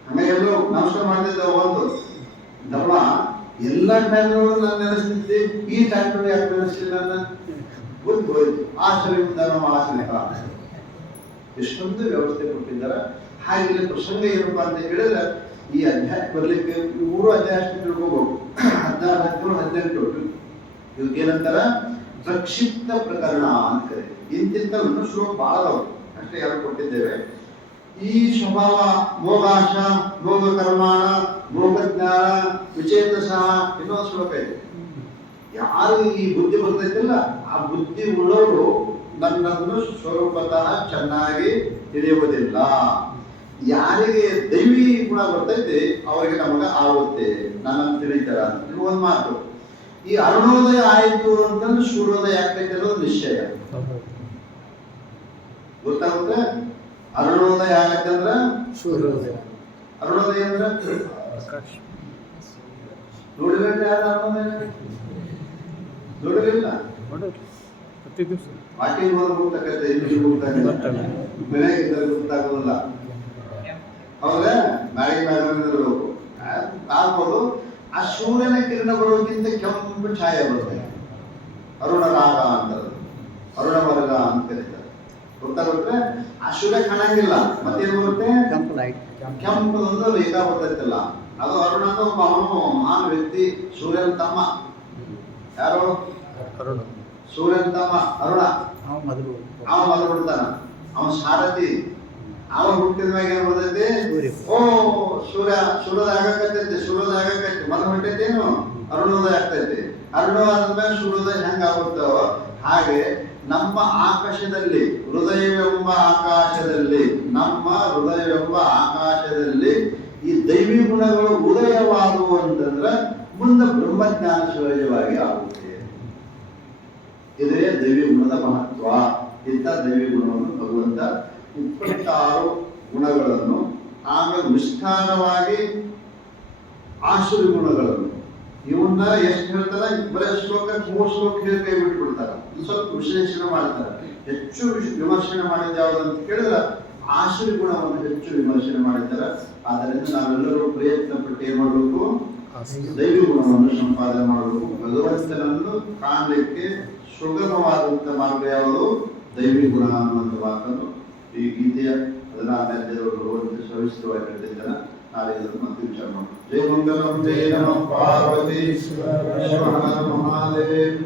ಹಂಗೆಲ್ಲೂ ನಮಸ್ಕಾರ ಮಾಡ್ತಿದ್ದ. ಒಂದು ಧರ್ಮ ಎಲ್ಲ ಟೈಮ್ಗಳು ನಾನು ನೆನೆಸ್ತಿದ್ದೆ, ಈ ಟೈಮ್ಗಳು ಯಾಕೆ ನೆನೆಸ್ಲಿಲ್ಲ ನನ್ನ ಗೊತ್ತು ಹೋಯ್ತು. ಆಶ್ರಯದಿಂದ ನಮ್ಮ ಆಶ್ರಯ ಎಷ್ಟೊಂದು ವ್ಯವಸ್ಥೆ ಕೊಟ್ಟಿದ್ದಾರೆ. ಹಾಗೆ ಪ್ರಸಂಗ ಏನಪ್ಪಾ ಅಂತ ಹೇಳಿದ್ರೆ, ಈ ಅಧ್ಯಾಯ ಬರ್ಲಿಕ್ಕೆ 3 ಅಧ್ಯಾಯ ಅಷ್ಟು ತಿಳ್ಕೋಬಹುದು. 16, 17, 18 ಇವಕ್ಕೆ ಏನಂತಾರ ಪ್ರಕ್ಷಿಪ್ತ ಪ್ರಕರಣ ಅಂತ ಕರೆ. ಇಂತಿಂತವನ್ನು ಶ್ಲೋಕ ಬಹಳ ಅಷ್ಟೇ ಯಾರು ಕೊಟ್ಟಿದ್ದೇವೆ. ಈ ಸ್ವಭಾವ ಭೋಗಾಶ ಭೋಗ ಕರ್ಮಾಣ ಭೋಗಜ್ಞಾನ ವಿಚೇತಸ ಎನ್ನುವ ಶ್ಲೋಕ ಇದೆ. ಯಾರು ಈ ಬುದ್ಧಿ ಬರ್ತೈತಿಲ್ಲ, ಆ ಬುದ್ಧಿ ಉಳ್ಳವರು ನನ್ನನ್ನು ಸ್ವರೂಪತಃ ಚೆನ್ನಾಗಿ ತಿಳಿಯುವುದಿಲ್ಲ. ಯಾರಿಗೆ ದೈವಿ ಗುಣ ಬರ್ತೈತೆ ಅವರಿಗೆ ನಮಗ ಆಗುತ್ತೆ, ನನ್ನನ್ನು ತಿಳಿತಾರ ಅಂತ ಒಂದು ಮಾತು. ಈ ಅರುಣೋದಯ ಆಯಿತು ಅಂತಂದ್ರೆ ಸೂರ್ಯೋದಯ ಆಗ್ತೈತೆ ಅನ್ನೋದು ನಿಶ್ಚಯ. ಗೊತ್ತಾಗುತ್ತೆ? ಅರುಣೋದಯ ಆಗತ್ತಂದ್ರ ಸೂರ್ಯೋದಯ. ಅರುಣೋದಯ ಅಂದ್ರೆ ನೋಡಿದ್ರೆ ಯಾರು ಅರುಣೋದಯ ನೋಡಿರಲಿಲ್ಲ. ಪ್ರತಿ ದಿವಸ ವಾಕಿಂಗ್ ಹೋದ್ರೆ ಗೊತ್ತಾಗತ್ತೆ, ಇಲ್ಲಿ ಗೊತ್ತಾಗಲ್ಲ, ಮನೆಯಾಗಿದ್ದಾಗ ಗೊತ್ತಾಗೋದಿಲ್ಲ. ಹೌದಾ? ಮ್ಯಾಗಿ ಮ್ಯಾಗಿರಬೇಕು ಆಗ್ಬೋದು. ಆ ಸೂರ್ಯನ ಕಿರಣ ಬರೋಕ್ಕಿಂತ ಕೆಂಪು ಛಾಯೆ ಬರುತ್ತೆ, ಅರುಣ ರಾಗ ಅಂತಾರೆ, ಅರುಣ ವರ್ಗ ಅಂತ ಕರೀತಾರೆ. ಗೊತ್ತಾಗುತ್ತೆ? ಆ ಸೂರ್ಯ ಕಾಣಂಗಿಲ್ಲ, ಮತ್ತೇನು ಬರುತ್ತೆ? ಕೆಂಪು ಲೈಟ್, ಕೆಂಪದೊಂದು ರೇಖಾ ಬರ್ತೈತಿಲ್ಲ, ಅದು ಅರುಣನ ಒಬ್ಬ ಅವನು ಮಹಾನ್ ವ್ಯಕ್ತಿ. ಸೂರ್ಯನ ತಮ್ಮ ಯಾರು? ಅರುಣ. ಸೂರ್ಯನ ತಮ್ಮ ಅರುಣ. ಅವ ಮೊದಲು ಬಿಡ್ತಾನ, ಅವನ ಸಾರಥಿ. ಅವ ಹುಟ್ಟಿದ ಮ್ಯಾಗ ಏನ್ ಬರ್ತೈತಿ? ಓ ಸೂರ್ಯೋದಯ ಆಗಕತ್ತೈತಿ, ಸೂರ್ಯೋದಯ ಆಗಕೈತಿ, ಮೊದಲು ಹೊಂಟೈತೇನು ಅರುಣೋದಯ ಆಗ್ತೈತಿ. ಅರುಣೋದಯ ಆದ್ಮೇಲೆ ಸೂರ್ಯೋದಯ ಹೆಂಗ ಆಗುತ್ತೋ ಹಾಗೆ ನಮ್ಮ ಆಕಾಶದಲ್ಲಿ, ಹೃದಯವೆಂಬ ಆಕಾಶದಲ್ಲಿ, ನಮ್ಮ ಹೃದಯವೆಂಬ ಆಕಾಶದಲ್ಲಿ ಈ ದೈವಿ ಗುಣಗಳು ಉದಯವಾಗುವು ಅಂತಂದ್ರೆ ಮುಂದೆ ಬ್ರಹ್ಮಜ್ಞಾನ ಸಹಜವಾಗಿ ಆಗುತ್ತೆ. ಇದೇ ದೈವಿ ಗುಣದ ಮಹತ್ವ. ಇಂಥ ದೈವಿ ಗುಣವನ್ನು ಭಗವಂತ 26 ಗುಣಗಳನ್ನು, ಆಮೇಲೆ ವಿಸ್ತಾರವಾಗಿ ಆಸುರಿ ಗುಣಗಳನ್ನು, ಇವನ್ನ ಎಷ್ಟು ಹೇಳ್ತಾರ? ಬರೀ ಶ್ಲೋಕ 3 ಶ್ಲೋಕ ಹೇಳಿ ಕೈ ಬಿಟ್ಬಿಡ್ತಾರ. ಸ್ವಲ್ಪ ವಿಶ್ಲೇಷಣೆ ಮಾಡ್ತಾರೆ. ಹೆಚ್ಚು ವಿಮರ್ಶನೆ ಮಾಡಿದ ಯಾವ್ದು ಅಂತ ಕೇಳಿದ್ರೆ ಆಸುರಿ ಗುಣವನ್ನು ಹೆಚ್ಚು ವಿಮರ್ಶನೆ ಮಾಡಿದ್ದಾರೆ. ಆದ್ದರಿಂದ ನಾವೆಲ್ಲರೂ ಪ್ರಯತ್ನ ಪಟ್ಟು ಏನ್ ಮಾಡಬೇಕು? ದೈವಿ ಗುಣವನ್ನು ಸಂಪಾದನೆ ಮಾಡಬೇಕು. ಭಗವಂತನನ್ನು ಕಾಣಲಿಕ್ಕೆ ಸುಗಮವಾದಂತ ಮಾರ್ಗ ಯಾವುದು? ದೈವಿ ಗುಣ ಅನ್ನುವಂಥ ಮಾತನ್ನು ಈ ಗೀತೆಯ 14ನೇ ಭಗವಂತ ಸವಿಸ್ತವಾಗಿ ಹೇಳ್ತಿದ್ದಾನೆ. ನಾಳೆ ಇದನ್ನು ಮತ್ತೆ ವಿಚಾರ ಮಾಡೋಣ. ಜಯ ಮಂಗಲಂ ಜಯ ನಮಃ ಪಾರ್ವತಿ ಮಹಾದೇವ್.